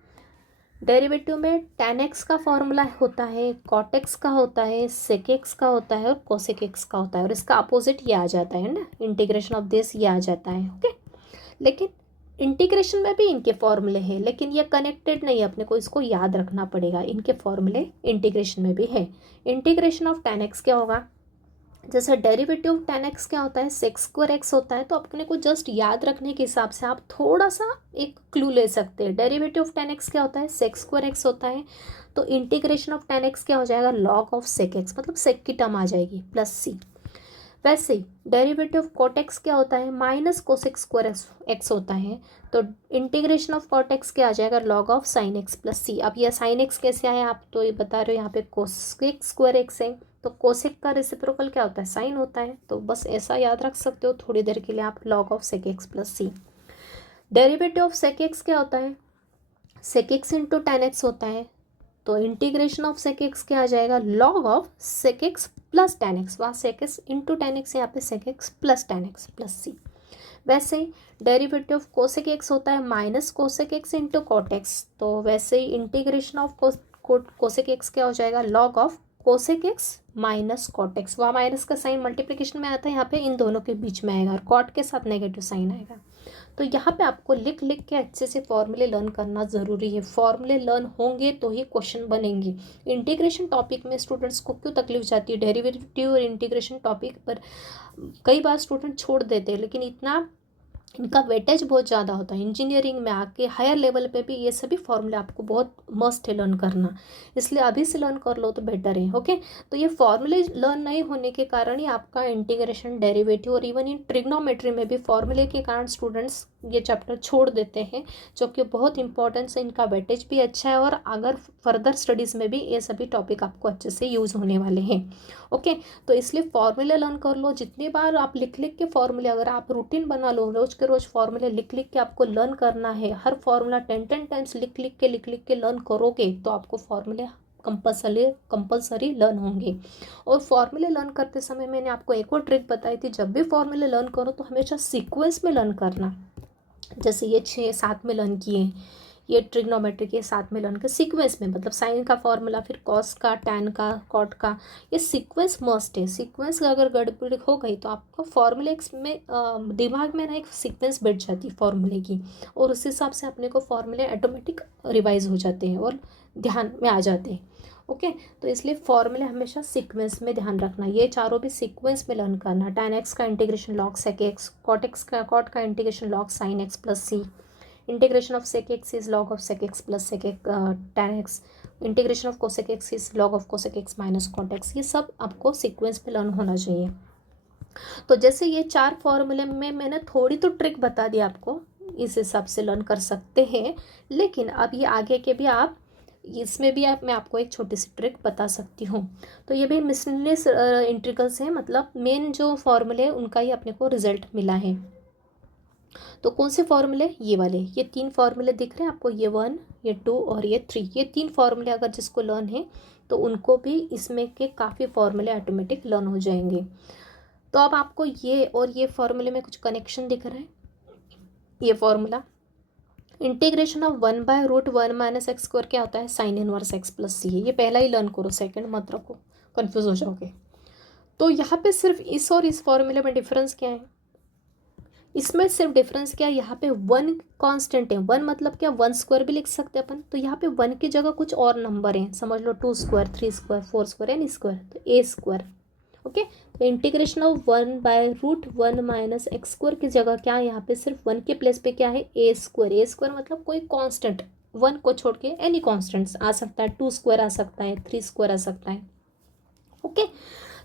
डेरिवेटिव में tan x का फॉर्मूला होता है, cot x का होता है, sec x का होता है और cosec x का होता है, और इसका अपोजिट ये आ जाता है ना, इंटीग्रेशन ऑफ दिस ये आ जाता है। ओके, लेकिन इंटीग्रेशन में भी इनके फॉर्मूले हैं, लेकिन ये कनेक्टेड नहीं है, अपने को इसको याद रखना पड़ेगा, इनके फॉर्मूले इंटीग्रेशन में भी है। इंटीग्रेशन ऑफ tan x क्या होगा, जैसे डेरिवेटिव ऑफ tan x क्या होता है, सेक स्क्वायर एक्स होता है, तो अपने को जस्ट याद रखने के हिसाब से आप थोड़ा सा एक क्लू ले सकते हैं। डेरिवेटिव ऑफ tan x क्या होता है, सेक स्क्वायर एक्स होता है, तो इंटीग्रेशन ऑफ tan x क्या हो जाएगा, लॉग ऑफ सेक एक्स, मतलब सेक की टर्म आ जाएगी प्लस सी। वैसे ही डेरिवेटिव ऑफ कॉट एक्स क्या होता है, माइनस कोसेक स्क्वायर एक्स होता है, तो इंटीग्रेशन ऑफ कॉट एक्स क्या आ जाएगा, log of sine x plus c. अब यह साइन एक्स कैसे आया, आप तो ये बता रहे हो, यहाँ पे कोसेक स्क्वायर एक्स है, तो कोसेक का रेसिप्रोकल क्या होता है, साइन होता है, तो बस ऐसा याद रख सकते हो थोड़ी देर के लिए आप, log of sec x plus c. Derivative of sec x क्या होता है, sec x into tan x होता है, तो इंटीग्रेशन ऑफ सेक एक्स क्या आ जाएगा, log of sec x plus tan x, वहाँ sec x into tan x, यहाँ पे sec x plus tan x plus सी। वैसे ही डेरिवेटिव ऑफ कोसेक एक्स होता है minus cosec x into cot x, तो वैसे ही इंटीग्रेशन ऑफ कोसेक एक्स क्या हो जाएगा, log of cosec x minus cot x, वहाँ माइनस का साइन मल्टीप्लिकेशन में आता है, यहाँ पे इन दोनों के बीच में आएगा और कॉट के साथ नेगेटिव साइन आएगा। तो यहाँ पे आपको लिख लिख के अच्छे से फॉर्मूले लर्न करना ज़रूरी है, फॉर्मूले लर्न होंगे तो ही क्वेश्चन बनेंगे। इंटीग्रेशन टॉपिक में स्टूडेंट्स को क्यों तकलीफ जाती है, डेरिवेटिव और इंटीग्रेशन टॉपिक पर कई बार स्टूडेंट छोड़ देते हैं, लेकिन इतना इनका वेटेज बहुत ज़्यादा होता है। इंजीनियरिंग में आके हायर लेवल पे भी ये सभी फॉर्मूले आपको बहुत मस्ट है लर्न करना, इसलिए अभी से लर्न कर लो तो बेटर है। ओके, तो ये फॉर्मूले लर्न नहीं होने के कारण ही आपका इंटीग्रेशन, डेरिवेटिव और इवन इन ट्रिग्नोमेट्री में भी फॉर्मूले के कारण स्टूडेंट्स ये चैप्टर छोड़ देते हैं, जो कि बहुत इंपॉर्टेंस है, इनका वेटेज भी अच्छा है, और अगर फर्दर स्टडीज़ में भी ये सभी टॉपिक आपको अच्छे से यूज़ होने वाले हैं। ओके, तो इसलिए फॉर्मूले लर्न कर लो, जितनी बार आप लिख लिख के फॉर्मूले, अगर आप रूटीन बना लो, रोज के रोज फॉर्मूले लिख लिख के आपको लर्न करना है, हर फॉर्मूला 10 टाइम्स लिख लिख के लर्न करोगे, तो आपको फॉर्मूले कंपलसरी लर्न होंगे। और फॉर्मूले लर्न करते समय मैंने आपको एक और ट्रिक बताई थी, जब भी फॉर्मूले लर्न करो तो हमेशा सीक्वेंस में लर्न करना, जैसे ये 6 साथ में लर्न किए, ये ट्रिग्नोमेट्री के साथ में लर्न कर सीक्वेंस में, मतलब साइन का फॉर्मूला, फिर कॉस का, टैन का, कॉट का, ये सीक्वेंस मस्ट है। सीक्वेंस अगर गड़बड़ हो गई तो आपका फॉर्मूले में दिमाग में ना एक सीक्वेंस बैठ जाती है फॉर्मूले की, और उस हिसाब से अपने को फॉर्मूले ऑटोमेटिक रिवाइज हो जाते हैं और ध्यान में आ जाते हैं। ओके, तो इसलिए फॉर्मूले हमेशा सीक्वेंस में ध्यान रखना, ये चारों भी सीक्वेंस में लर्न करना। tan x का integration log sec x, cot का integration log sine x plus c, integration of sec x is log of sec x plus sec tan x, integration of cosec x is log of cosec x minus cot x. ये सब आपको sequence में learn होना चाहिए। तो जैसे ये 4 फॉर्मूले में मैंने थोड़ी तो ट्रिक बता दी आपको, इस हिसाब से लर्न कर सकते हैं। लेकिन अब ये आगे के भी आप इसमें भी मैं आपको एक छोटी सी ट्रिक बता सकती हूँ। तो ये भी मिसलेनियस इंटीग्रल्स हैं, मतलब मेन जो फॉर्मूले हैं उनका ही अपने को रिजल्ट मिला है। तो कौन से फॉर्मूले? ये वाले, ये 3 फॉर्मूले दिख रहे हैं आपको, ये 1, ये 2 और ये 3। ये 3 फॉर्मूले अगर जिसको लर्न है तो उनको भी इसमें के काफ़ी फॉर्मूले ऑटोमेटिक लर्न हो जाएंगे। तो अब आपको ये और ये फॉर्मूले में कुछ कनेक्शन दिख रहा है। ये formula integration of 1/√1 minus x square क्या होता है? साइन इनवर्स एक्स प्लस सी है। ये पहला ही लर्न करो, सेकंड मत रखो, कंफ्यूज हो जाओगे। तो यहाँ पे सिर्फ इस और इस फॉर्मूले में डिफरेंस क्या है? इसमें सिर्फ डिफरेंस क्या है, यहाँ पे 1 कांस्टेंट है। 1 मतलब क्या? 1 स्क्वायर भी लिख सकते हैं अपन। तो यहाँ पे 1 की जगह कुछ और नंबर हैं, समझ लो 2 square, 3 square, 4 square, n square, तो ए स्क्वायर। ओके, तो integration of 1/√1 minus x square की जगह क्या है? यहाँ पे सिर्फ 1 के प्लेस पे क्या है? A square. ए स्क्वायर मतलब कोई कांस्टेंट, 1 को छोड़ के एनी कांस्टेंट्स आ सकता है, 2 स्क्वायर आ सकता है, 3 स्क्वायर आ सकता है। ओके,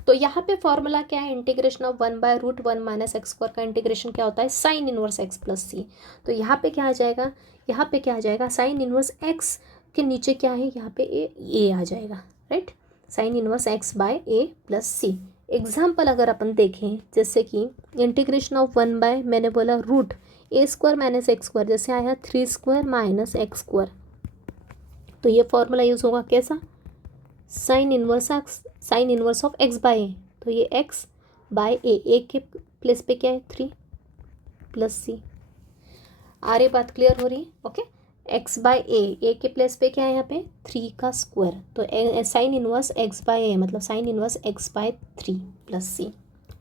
तो यहाँ पे फॉर्मूला क्या है? Integration of 1/√1 minus x square का इंटीग्रेशन क्या होता है? साइन इनवर्स एक्स प्लस सी। तो यहाँ पे क्या आ जाएगा? यहाँ पे क्या आ जाएगा? साइन इनवर्स एक्स के नीचे क्या है? यहाँ पे ए आ जाएगा, right. Sine inverse x by a plus c. Example अगर अपन देखें, जैसे कि इंटीग्रेशन ऑफ 1 बाय, मैंने बोला रूट ए स्क्वायर माइनस एक्स स्क्वायर, जैसे आया 3 स्क्वायर माइनस एक्स स्क्वायर। तो ये फॉर्मूला यूज़ होगा कैसा? Sine inverse of x by a. तो ये एक्स बाय ए के प्लेस पे क्या है? 3 प्लस सी। आ रही बात? क्लियर हो रही है? ओके, एक्स बाय ए के प्लेस पे क्या है? यहाँ पे 3 का स्क्वायर। तो sine inverse x by a मतलब sine inverse x by 3 plus c.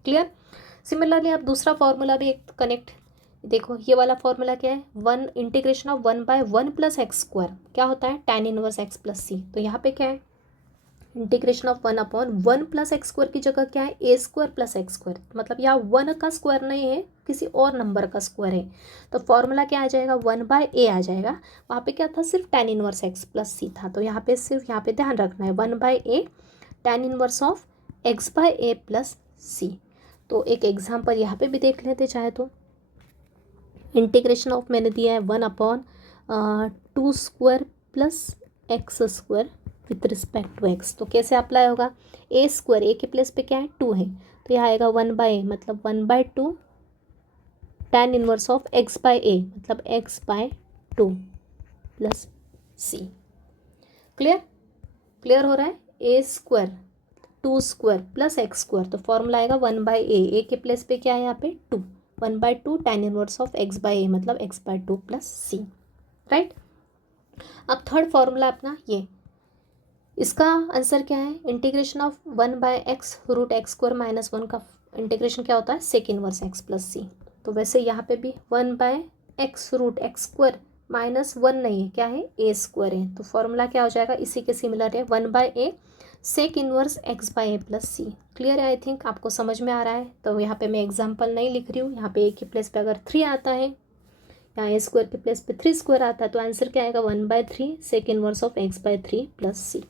Clear? Similarly आप दूसरा फॉर्मूला भी एक कनेक्ट देखो। ये वाला फॉर्मूला क्या है? 1 integration of 1/1 plus x square क्या होता है? tan इनवर्स एक्स प्लस सी। तो यहाँ पे क्या है? Integration of 1/1 plus x square की जगह क्या है? A square plus x square. मतलब यहाँ 1 का स्क्वायर नहीं है, किसी और नंबर का स्क्वायर है। तो फॉर्मूला क्या आ जाएगा? 1/a आ जाएगा। वहाँ पे क्या था? सिर्फ tan इनवर्स एक्स प्लस सी था। तो यहाँ पे सिर्फ यहाँ पे ध्यान रखना है 1/a tan inverse of x by a plus सी। तो एक एग्जाम्पल यहाँ पे भी देख लेते चाहे तो। इंटीग्रेशन ऑफ मैंने दिया है 1/2 square plus x square with respect to x. तो कैसे अप्लाई होगा? ए स्क्वायर, ए के प्लेस पे क्या है? 2 है, तो यह आएगा 1/a मतलब 1/2 tan inverse of x by a मतलब x by 2 plus c. Clear? Clear हो रहा है? A square 2 square plus x square, तो फॉर्मूला आएगा 1/a। ए के प्लेस पे क्या है? यहाँ पे 2, 1/2 tan inverse of x by a मतलब x by 2 plus c, right. अब थर्ड फॉर्मूला अपना ये, इसका आंसर क्या है? Integration of 1/x root x square minus 1 का इंटीग्रेशन क्या होता है? सेक इनवर्स एक्स प्लस सी। तो वैसे यहाँ पे भी 1/x root x square minus 1 नहीं है, क्या है? ए स्क्वायर है। तो फॉर्मूला क्या हो जाएगा? इसी के सिमिलर है 1/a sec inverse x by a plus c. Clear है? आई थिंक आपको समझ में आ रहा है। तो यहाँ पे मैं एग्जाम्पल नहीं लिख रही हूँ। यहाँ पे ए के प्लेस पे अगर 3 आता है, यहाँ ए स्क्वायर के प्लेस पे 3 स्क्वायर आता है, तो आंसर क्या आएगा? 1/3 sec inverse of x by 3 plus c,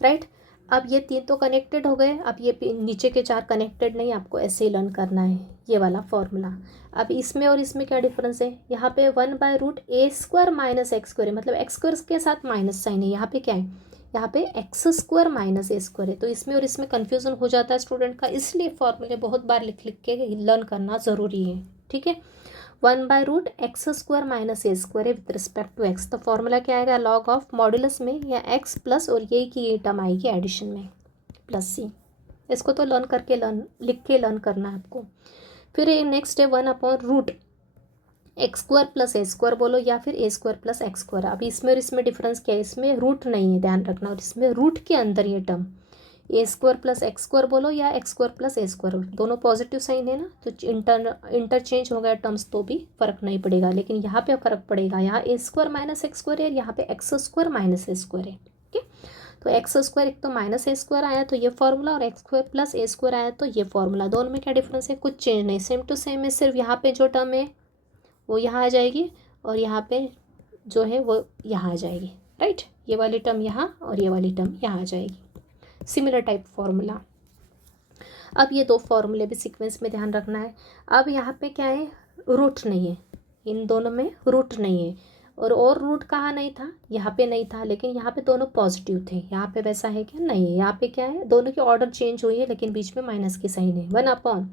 right. अब ये 3 तो कनेक्टेड हो गए। अब ये नीचे के 4 कनेक्टेड नहीं, आपको ऐसे ही लर्न करना है ये वाला फॉर्मूला। अब इसमें और इसमें क्या डिफरेंस है? यहाँ पे 1/√a square minus x square है, मतलब एक्स स्क्वायर के साथ माइनस साइन है। यहाँ पे क्या है? यहाँ पे x square minus a square है। तो इसमें और इसमें कन्फ्यूजन हो जाता है स्टूडेंट का, इसलिए फॉर्मूले बहुत बार लिख लिख के लर्न करना ज़रूरी है, ठीक है। 1/√x square minus a square है विथ रिस्पेक्ट टू एक्स। तो फॉर्मूला क्या आएगा? लॉग ऑफ मॉड्यूलस में या एक्स प्लस और ये की ये टर्म आएगी एडिशन में प्लस सी। इसको तो लर्न करके लिख के लर्न करना है आपको। फिर नेक्स्ट है 1/रूट एक्स स्क्वायर प्लस ए स्क्वायर बोलो या फिर ए स्क्वायर प्लस एक्स स्क्वायर। अब इसमें और इसमें डिफरेंस क्या है? इसमें रूट नहीं है, ध्यान रखना, और इसमें रूट के अंदर ये टर्म ए स्क्वायर प्लस एक्स स्क्वायर बोलो या एक्स स्क्वायर प्लस ए स्क्वायर, दोनों पॉजिटिव साइन है ना, तो इंटरचेंज हो गया टर्म्स तो भी फर्क नहीं पड़ेगा। लेकिन यहाँ पे फर्क पड़ेगा, यहाँ ए स्क्वायर माइनस एक्स स्क्वायर है, यहाँ पे x square minus a square है, ठीक है। तो एक्स स्क्वायर एक तो माइनस ए स्क्वायर आया तो ये फॉर्मूला, और एक्स स्क्वायर प्लस ए स्क्वायर आया तो ये फॉर्मूला। दोनों में क्या डिफरेंस है? कुछ चेंज नहीं, सेम टू सेम है। सिर्फ यहाँ पे जो टर्म है वो यहाँ आ जाएगी और यहाँ पे जो है वो यहाँ आ जाएगी, राइट। ये वाली टर्म यहाँ और ये वाली टर्म यहाँ आ जाएगी। Similar type formula. अब ये दो फॉर्मूले भी सीक्वेंस में ध्यान रखना है। अब यहाँ पे क्या है, रूट नहीं है, इन दोनों में रूट नहीं है। और रूट कहाँ नहीं था, यहाँ पे नहीं था, लेकिन यहाँ पे दोनों पॉजिटिव थे। यहाँ पे वैसा है क्या, नहीं है। यहाँ पे क्या है, दोनों की ऑर्डर चेंज हुई है लेकिन बीच में माइनस की साइन है। 1/,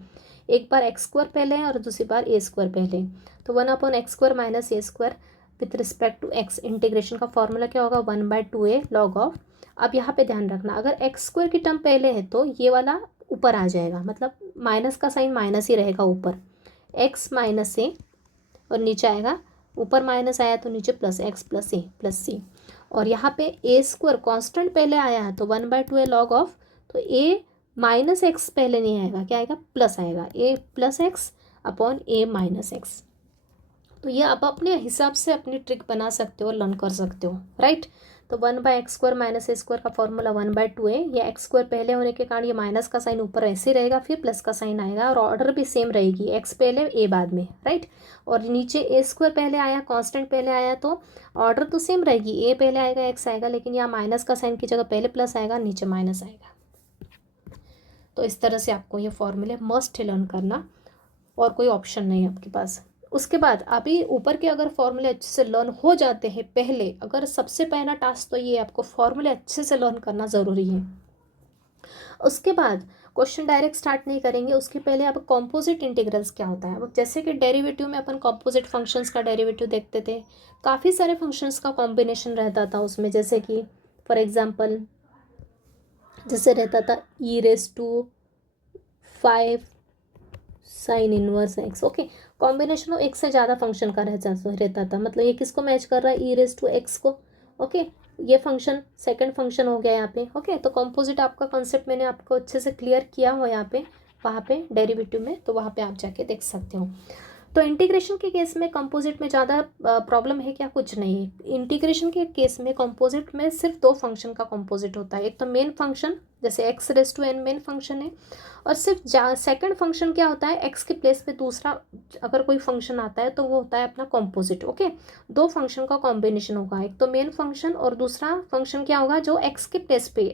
एक बार एक्स स्क्वायर पहले है और दूसरी बार ए स्क्वायर पहले। तो 1/x² minus a square with respect to x. Integration का फॉर्मूला क्या होगा, 1/2a log ऑफ। अब यहाँ पे ध्यान रखना, अगर एक्स स्क्वायर की टर्म पहले है तो ये वाला ऊपर आ जाएगा, मतलब माइनस का साइन माइनस ही रहेगा ऊपर, x माइनस ए, और नीचे आएगा, ऊपर माइनस आया तो नीचे प्लस x प्लस ए प्लस सी। और यहाँ पे ए स्क्वायर कॉन्स्टेंट पहले आया है तो 1/2a log ऑफ, तो ए माइनस एक्स पहले नहीं आएगा, क्या आएगा, प्लस आएगा, ए प्लस एक्स अपॉन ए माइनस एक्स। तो ये आप अपने हिसाब से अपनी ट्रिक बना सकते हो, लर्न कर सकते हो, राइट। तो 1/x² माइनस ए स्क्वायर का फॉर्मूला 1/2a, ये एक्स स्क्वायर पहले होने के कारण ये माइनस का साइन ऊपर ऐसे रहेगा, फिर प्लस का साइन आएगा और ऑर्डर भी सेम रहेगी, एक्स पहले ए बाद में, राइट। और नीचे ए स्क्वायर पहले आया, कांस्टेंट पहले आया, तो ऑर्डर तो सेम रहेगी, ए पहले आएगा एक्स आएगा, लेकिन यहाँ माइनस का साइन की जगह पहले प्लस आएगा, नीचे माइनस आएगा। तो इस तरह से आपको ये फॉर्मूले मस्ट लर्न करना, और कोई ऑप्शन नहीं है आपके पास। उसके बाद अभी ऊपर के अगर फॉर्मूले अच्छे से लर्न हो जाते हैं पहले, अगर सबसे पहला टास्क तो ये आपको फॉर्मूले अच्छे से लर्न करना ज़रूरी है। उसके बाद क्वेश्चन डायरेक्ट स्टार्ट नहीं करेंगे, उसके पहले अब कॉम्पोजिट इंटीग्रल्स क्या होता है। अब जैसे कि डेरिवेटिव में अपन कॉम्पोजिट फंक्शंस का डेरिवेटिव देखते थे, काफ़ी सारे फंक्शंस का कॉम्बिनेशन रहता था उसमें, जैसे कि फॉर एग्जाम्पल जैसे रहता था e⁵ sin inverse x, okay. Combination of एक से ज़्यादा फंक्शन का रहता था, मतलब ये किसको मैच कर रहा है, e⁵x को, ओके। ये फंक्शन सेकंड फंक्शन हो गया यहाँ पे, ओके। तो कॉम्पोजिट आपका कॉन्सेप्ट मैंने आपको अच्छे से क्लियर किया हो यहाँ पे, वहाँ पे डेरिवेटिव में, तो वहाँ पे आप जाके देख सकते हो। तो इंटीग्रेशन के केस में कंपोजिट में ज़्यादा प्रॉब्लम है क्या, कुछ नहीं है। इंटीग्रेशन के केस में कंपोजिट में सिर्फ दो फंक्शन का कंपोजिट होता है, एक तो मेन फंक्शन जैसे x⁵n मेन फंक्शन है, और सिर्फ सेकंड फंक्शन क्या होता है, x के प्लेस पे दूसरा अगर कोई फंक्शन आता है तो वो होता है अपना कंपोजिट, ओके। दो फंक्शन का कॉम्बिनेशन होगा, एक तो मेन फंक्शन और दूसरा फंक्शन क्या होगा जो x के प्लेस पे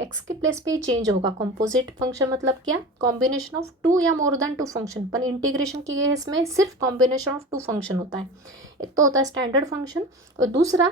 ही चेंज होगा। कंपोजिट फंक्शन मतलब क्या, कॉम्बिनेशन ऑफ टू या मोर देन टू फंक्शन। पर इंटीग्रेशन के केस में सिर्फ कॉम्बिनेशन ऑफ टू फंक्शन होता है, एक तो होता है स्टैंडर्ड फंक्शन और दूसरा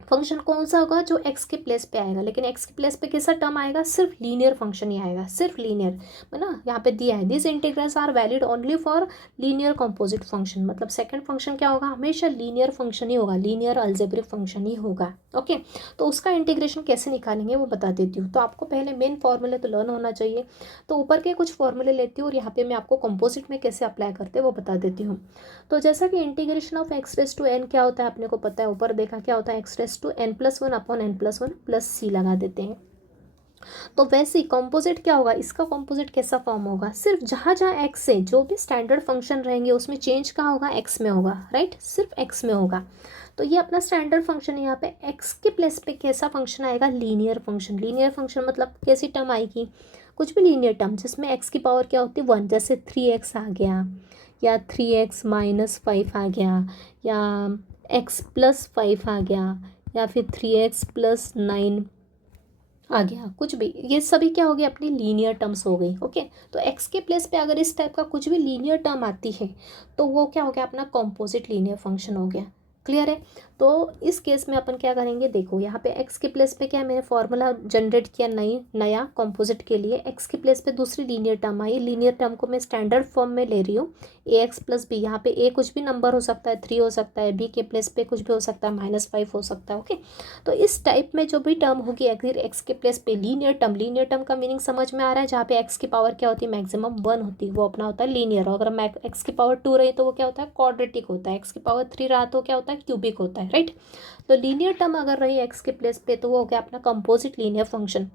फंक्शन कौन सा होगा जो एक्स के प्लेस पे आएगा। लेकिन एक्स के प्लेस पे कैसा टर्म आएगा, सिर्फ लीनियर फंक्शन ही आएगा, सिर्फ लीनियर, है ना। यहाँ पे दिया है this integrals are valid only for linear composite function, मतलब सेकंड फंक्शन क्या होगा, हमेशा लीनियर फंक्शन ही होगा, लीनियर अलजेब्रिक फंक्शन ही होगा, ओके। तो उसका इंटीग्रेशन कैसे निकालेंगे वो बता देती हूँ। तो आपको पहले मेन फॉर्मूले तो लर्न होना चाहिए, तो ऊपर के कुछ फॉर्मूले लेती हूँ और यहाँ पे मैं आपको कंपोजिट में कैसे अप्लाई करते हैं वो बता देती हूँ। तो जैसा कि इंटीग्रेशन ऑफ x⁵n क्या होता है अपने को पता है, ऊपर देखा क्या होता है, x⁵n+1 अपॉन n+1 प्लस सी लगा देते हैं। तो वैसे ही कॉम्पोजिट क्या होगा, इसका कॉम्पोजिट कैसा फॉर्म होगा, सिर्फ जहाँ जहाँ एक्स है जो भी स्टैंडर्ड फंक्शन रहेंगे उसमें चेंज कहाँ होगा, एक्स में होगा, राइट, सिर्फ एक्स में होगा। तो ये अपना स्टैंडर्ड फंक्शन है, यहाँ पे एक्स के प्लेस पे कैसा फंक्शन आएगा, लीनियर फंक्शन। लीनियर फंक्शन मतलब कैसी टर्म आएगी, कुछ भी लीनियर टर्म जिसमें एक्स की पावर क्या होती है 1, जैसे 3x आ गया, या 3x - 5 आ गया, या x+5 आ गया, या फिर 3x + 9 आ गया, कुछ भी, ये सभी क्या हो गए, अपनी लीनियर टर्म्स हो गई, ओके। तो x के प्लेस पे अगर इस टाइप का कुछ भी लीनियर टर्म आती है तो वो क्या हो गया, अपना कॉम्पोजिट लीनियर फंक्शन हो गया। क्लियर है। तो इस केस में अपन क्या करेंगे, देखो यहाँ पे x के प्लेस पे क्या है, मैंने फॉर्मूला जनरेट किया नया कंपोजिट के लिए। x के प्लेस पे दूसरी लीनियर टर्म आई, लीनियर टर्म को मैं स्टैंडर्ड फॉर्म में ले रही हूँ, ax + b। यहाँ पे a कुछ भी नंबर हो सकता है, 3 हो सकता है, b के प्लेस पे कुछ भी हो सकता है, -5 हो सकता है, ओके। तो इस टाइप में जो भी टर्म होगी अगर x के प्लेस पे लीनियर टर्म का मीनिंग समझ में आ रहा है, जहाँ पे x की पावर क्या होती है, मैक्सिमम 1 होती है, वो अपना होता है लीनियर। और अगर x की पावर 2 रही तो वो क्या होता है, क्वाड्रेटिक होता है। x की पावर 3 रहा तो क्या होता है, क्यूबिक होता है, राइट। तो लीनियर टर्म अगर रही x के प्लेस पे तो वो हो गया अपना composite linear function,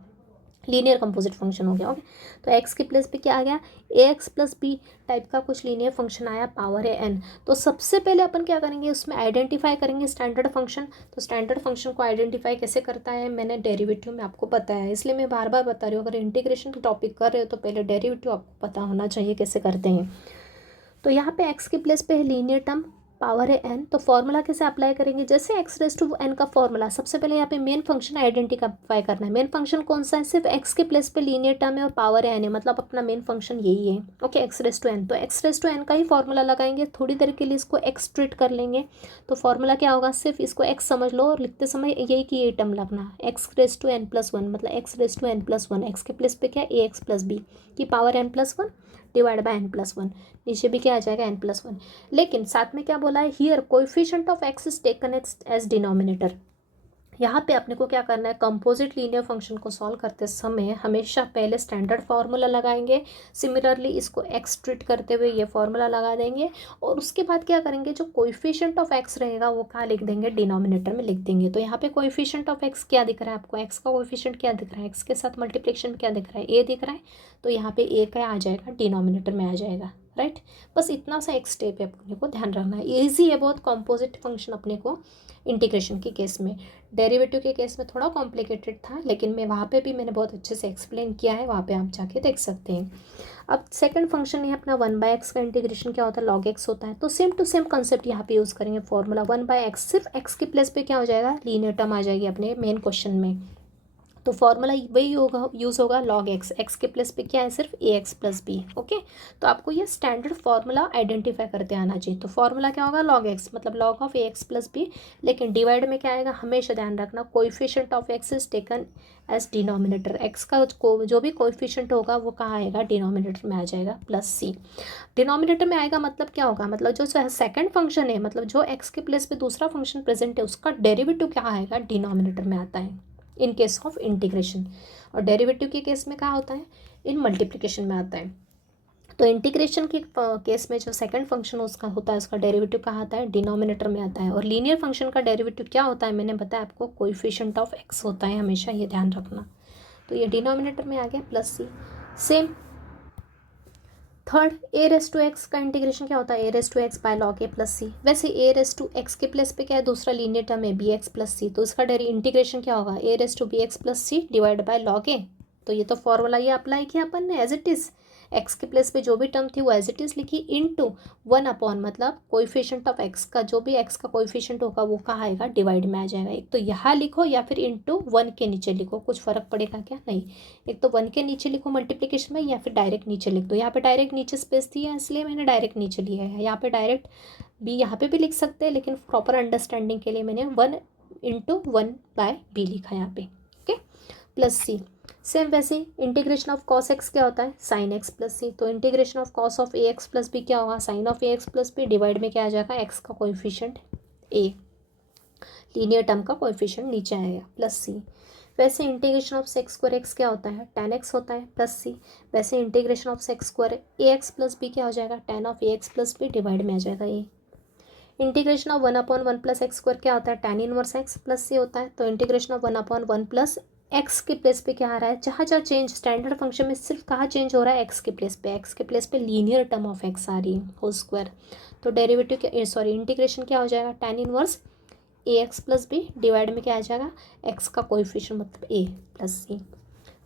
linear composite function हो गया, ओके। तो x के प्लेस पे क्या आ गया, ax + b टाइप का कुछ लीनियर फंक्शन आया, पावर है n। तो सबसे पहले अपन क्या करेंगे, उसमें आइडेंटिफाई करेंगे स्टैंडर्ड फंक्शन। तो स्टैंडर्ड फंक्शन को आइडेंटिफाई कैसे करता है मैंने डेरिवेटिव में आपको बताया है, इसलिए मैं बार बार बता रही हूँ। अगर इंटीग्रेशन का टॉपिक कर रहे हो तो पहले डेरिवेटिव आपको पता होना चाहिए कैसे करते हैं। तो यहाँ पे x के प्लेस पे है लीनियर टर्म, पावर है n, तो फॉर्मूला कैसे अप्लाई करेंगे, जैसे x रेस टू n का फॉर्मूला, सबसे पहले यहाँ पे मेन फंक्शन आइडेंटिफाई करना है। मेन फंक्शन कौन सा है, सिर्फ x के प्लेस पे लीनियर टर्म है और पावर है n है, मतलब अपना मेन फंक्शन यही है। Okay, x raise to n, तो x रेस टू n का ही फॉर्मूला लगाएंगे, थोड़ी देर के लिए इसको x ट्रीट कर लेंगे। तो फॉर्मूला क्या होगा, सिर्फ इसको x समझ लो और लिखते समय यही की ये टर्म लगना, x raise to n plus one, मतलब x raise to n plus one, x के प्लेस पे क्या है ax प्लस बी की power n plus one divide by n plus one, नीचे भी क्या आ जाएगा n प्लस वन। लेकिन साथ में क्या बोला है, here coefficient of x is taken as denominator. यहाँ पे अपने को क्या करना है, कंपोजिट लीनियर फंक्शन को सॉल्व करते समय हमेशा पहले स्टैंडर्ड फार्मूला लगाएंगे, सिमिलरली इसको x ट्रीट करते हुए ये फार्मूला लगा देंगे, और उसके बाद क्या करेंगे, जो कोएफिशिएंट ऑफ x रहेगा वो क्या लिख देंगे, डिनोमिनेटर में लिख देंगे। तो यहाँ पे कोएफिशिएंट ऑफ x क्या दिख रहा है आपको, x का कोएफिशिएंट क्या दिख रहा है, x के साथ मल्टीप्लिकेशन क्या दिख रहा है, a दिख रहा है, तो यहाँ पे a का आ जाएगा, डिनोमिनेटर में आ जाएगा, राइट। बस इतना सा एक स्टेप है, अपने को ध्यान रखना है, ईजी है बहुत कंपोजिट फंक्शन अपने को इंटीग्रेशन के केस में। डेरिवेटिव के केस में थोड़ा कॉम्प्लिकेटेड था, लेकिन मैं वहाँ पे भी मैंने बहुत अच्छे से एक्सप्लेन किया है, वहाँ पे आप जाके देख सकते हैं। अब सेकंड फंक्शन है अपना 1/x का इंटीग्रेशन क्या होता है, log x होता है, तो सेम टू सेम कंसेप्ट यहाँ पे यूज़ करेंगे। फॉर्मूला 1/x, सिर्फ x के प्लेस पे क्या हो जाएगा, लीनियर टर्म आ जाएगी अपने मेन क्वेश्चन में, तो फॉर्मूला वही होगा, यूज़ होगा log x, x के प्लेस पे क्या है, सिर्फ ax प्लस बी। ओके, तो आपको ये स्टैंडर्ड फार्मूला आइडेंटिफाई करते आना चाहिए। तो फॉर्मूला क्या होगा, log x, मतलब log of ax plus b, लेकिन डिवाइड में क्या आएगा, हमेशा ध्यान रखना coefficient of x is taken as denominator, x का जो भी कोएफिशिएंट होगा वो कहाँ आएगा, डिनोमिनेटर में आ जाएगा, प्लस सी। डिनोमिनेटर में आएगा मतलब क्या होगा, मतलब जो सेकंड फंक्शन है, मतलब जो x के प्लेस पे दूसरा फंक्शन प्रेजेंट है उसका डेरिवेटिव क्या आएगा, डिनोमिनेटर में आता है इन केस ऑफ इंटीग्रेशन, और डेरिवेटिव के केस में क्या होता है, इन मल्टीप्लिकेशन में आता है। तो इंटीग्रेशन के केस में जो सेकंड फंक्शन उसका होता है, उसका डेरिवेटिव कहाँ आता है, डिनोमिनेटर में आता है। और लीनियर फंक्शन का डेरिवेटिव क्या होता है, मैंने बताया आपको, कोएफिशिएंट ऑफ x होता है, हमेशा ये ध्यान रखना। तो ये डिनोमिनेटर में आ गया plus C. Same third, a raise to x का इंटीग्रेशन क्या होता है, a raise to x by log a plus सी। वैसे ए रेस टू एक्स के प्लेस पे क्या है, दूसरा लीनियर टर्म है बी एक्स प्लस सी, तो इसका इंटीग्रेशन क्या होगा, a raise to b x plus c divide by log a. तो ये तो फॉर्मूला ये अप्लाई किया अपन ने एज इट इज़, एक्स के प्लेस पे जो भी टर्म थी वो एज इट इज़ लिखी, इनटू 1 मतलब कोएफिशिएंट ऑफ एक्स का, जो भी एक्स का कोएफिशिएंट होगा वो कहाँ आएगा, डिवाइड में आ जाएगा। एक तो यहाँ लिखो या फिर इनटू 1 के नीचे लिखो, कुछ फर्क पड़ेगा क्या, नहीं। एक तो 1 के नीचे लिखो मल्टीप्लिकेशन में, या फिर डायरेक्ट नीचे लिख दो। यहाँ पे डायरेक्ट नीचे स्पेस थी है इसलिए मैंने डायरेक्ट नीचे लिया है, यहाँ पे डायरेक्ट बी यहाँ पे भी लिख सकते हैं, लेकिन प्रॉपर अंडरस्टैंडिंग के लिए मैंने 1/1/b लिखा यहाँ पे। ओके, प्लस सी। सेम वैसे इंटीग्रेशन ऑफ कॉस एक्स क्या होता है, साइन एक्स प्लस सी, तो integration of cos of a x plus b क्या होगा, sine of a x plus b divide में क्या आ जाएगा, एक्स का कोएफिशिएंट ए, लीनियर टर्म का कोएफिशिएंट नीचे आएगा, प्लस सी। वैसे integration of sec square x क्या होता है, tan एक्स होता है, प्लस सी। वैसे integration of sec square a x plus b क्या हो जाएगा, tan of a x plus b divide में आ जाएगा a. Integration of 1/1 plus x square क्या होता है, tan inverse x plus c होता है, तो इंटीग्रेशन ऑफ 1/1 प्लस एक्स के प्लेस पे क्या आ रहा है, जहाँ जहाँ चेंज स्टैंडर्ड फंक्शन में सिर्फ कहाँ चेंज हो रहा है, एक्स के प्लेस पे, एक्स के प्लेस पे लीनियर टर्म ऑफ एक्स आ रही है होल स्क्वायर, तो डेरिवेटिव क्या, सॉरी इंटीग्रेशन क्या हो जाएगा, tan इनवर्स ए एक्स प्लस बी डिवाइड में क्या आ जाएगा, एक्स का कोएफिशिएंट मतलब ए प्लस सी।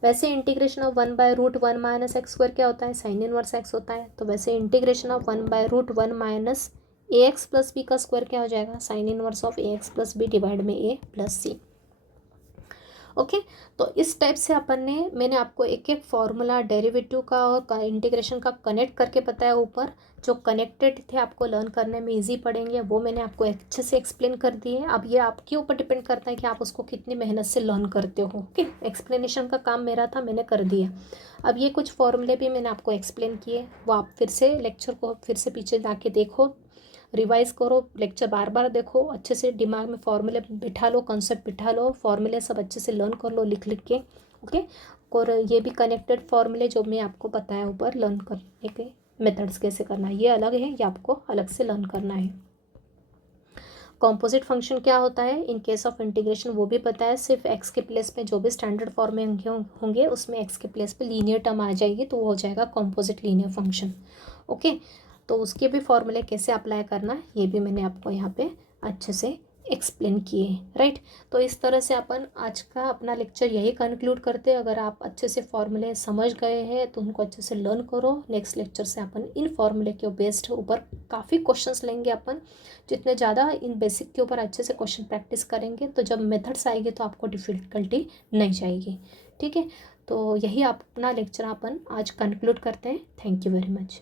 वैसे integration of 1/√1 minus x square क्या होता है, साइन इनवर्स एक्स होता है, तो वैसे integration of 1/√1 minus a x plus b का स्क्वायर क्या हो जाएगा, sine inverse of a x plus b divide में ए प्लस सी। ओके, तो इस टाइप से अपन ने, मैंने आपको एक एक फॉर्मूला डेरिवेटिव का और इंटीग्रेशन का कनेक्ट करके बताया ऊपर, जो कनेक्टेड थे आपको लर्न करने में इजी पड़ेंगे वो मैंने आपको अच्छे से एक्सप्लेन कर दिए। अब ये आपके ऊपर डिपेंड करता है कि आप उसको कितनी मेहनत से लर्न करते हो। ओके, एक्सप्लेनेशन का काम मेरा था, मैंने कर दिया। अब ये कुछ फॉर्मूले भी मैंने आपको एक्सप्लेन किए, वो आप फिर से लेक्चर को फिर से पीछे ला के देखो, रिवाइज करो, लेक्चर बार बार देखो, अच्छे से दिमाग में फॉर्मूले बिठा लो, कॉन्सेप्ट बिठा लो, फॉर्मूले सब अच्छे से लर्न कर लो लिख लिख के। ओके, और ये भी कनेक्टेड फॉर्मूले जो मैं आपको बताया ऊपर, लर्न करने के मेथड्स कैसे करना है, ये अलग है, ये आपको अलग से लर्न करना है। कॉम्पोजिट फंक्शन क्या होता है इन केस ऑफ इंटीग्रेशन वो भी पता है, सिर्फ एक्स के प्लेस में जो भी स्टैंडर्ड फॉर्म में होंगे उसमें एक्स के प्लेस पे लीनियर टर्म आ जाएगी, तो वो हो जाएगा कॉम्पोजिट लीनियर फंक्शन। ओके, तो उसके भी फॉर्मूले कैसे अप्लाई करना है ये भी मैंने आपको यहाँ पे अच्छे से एक्सप्लेन किए, राइट। तो इस तरह से अपन आज का अपना लेक्चर यही कंक्लूड करते हैं। अगर आप अच्छे से फॉर्मूले समझ गए हैं तो उनको अच्छे से लर्न करो। नेक्स्ट लेक्चर से अपन इन फॉर्मूले के बेस्ड ऊपर काफ़ी क्वेश्चंस लेंगे अपन। जितने ज़्यादा इन बेसिक के ऊपर अच्छे से क्वेश्चन प्रैक्टिस करेंगे तो जब मेथड्स आएगी तो आपको डिफ़िकल्टी नहीं जाएगी, ठीक है। तो यही अपना लेक्चर अपन आज कंक्लूड करते हैं। Thank you very much.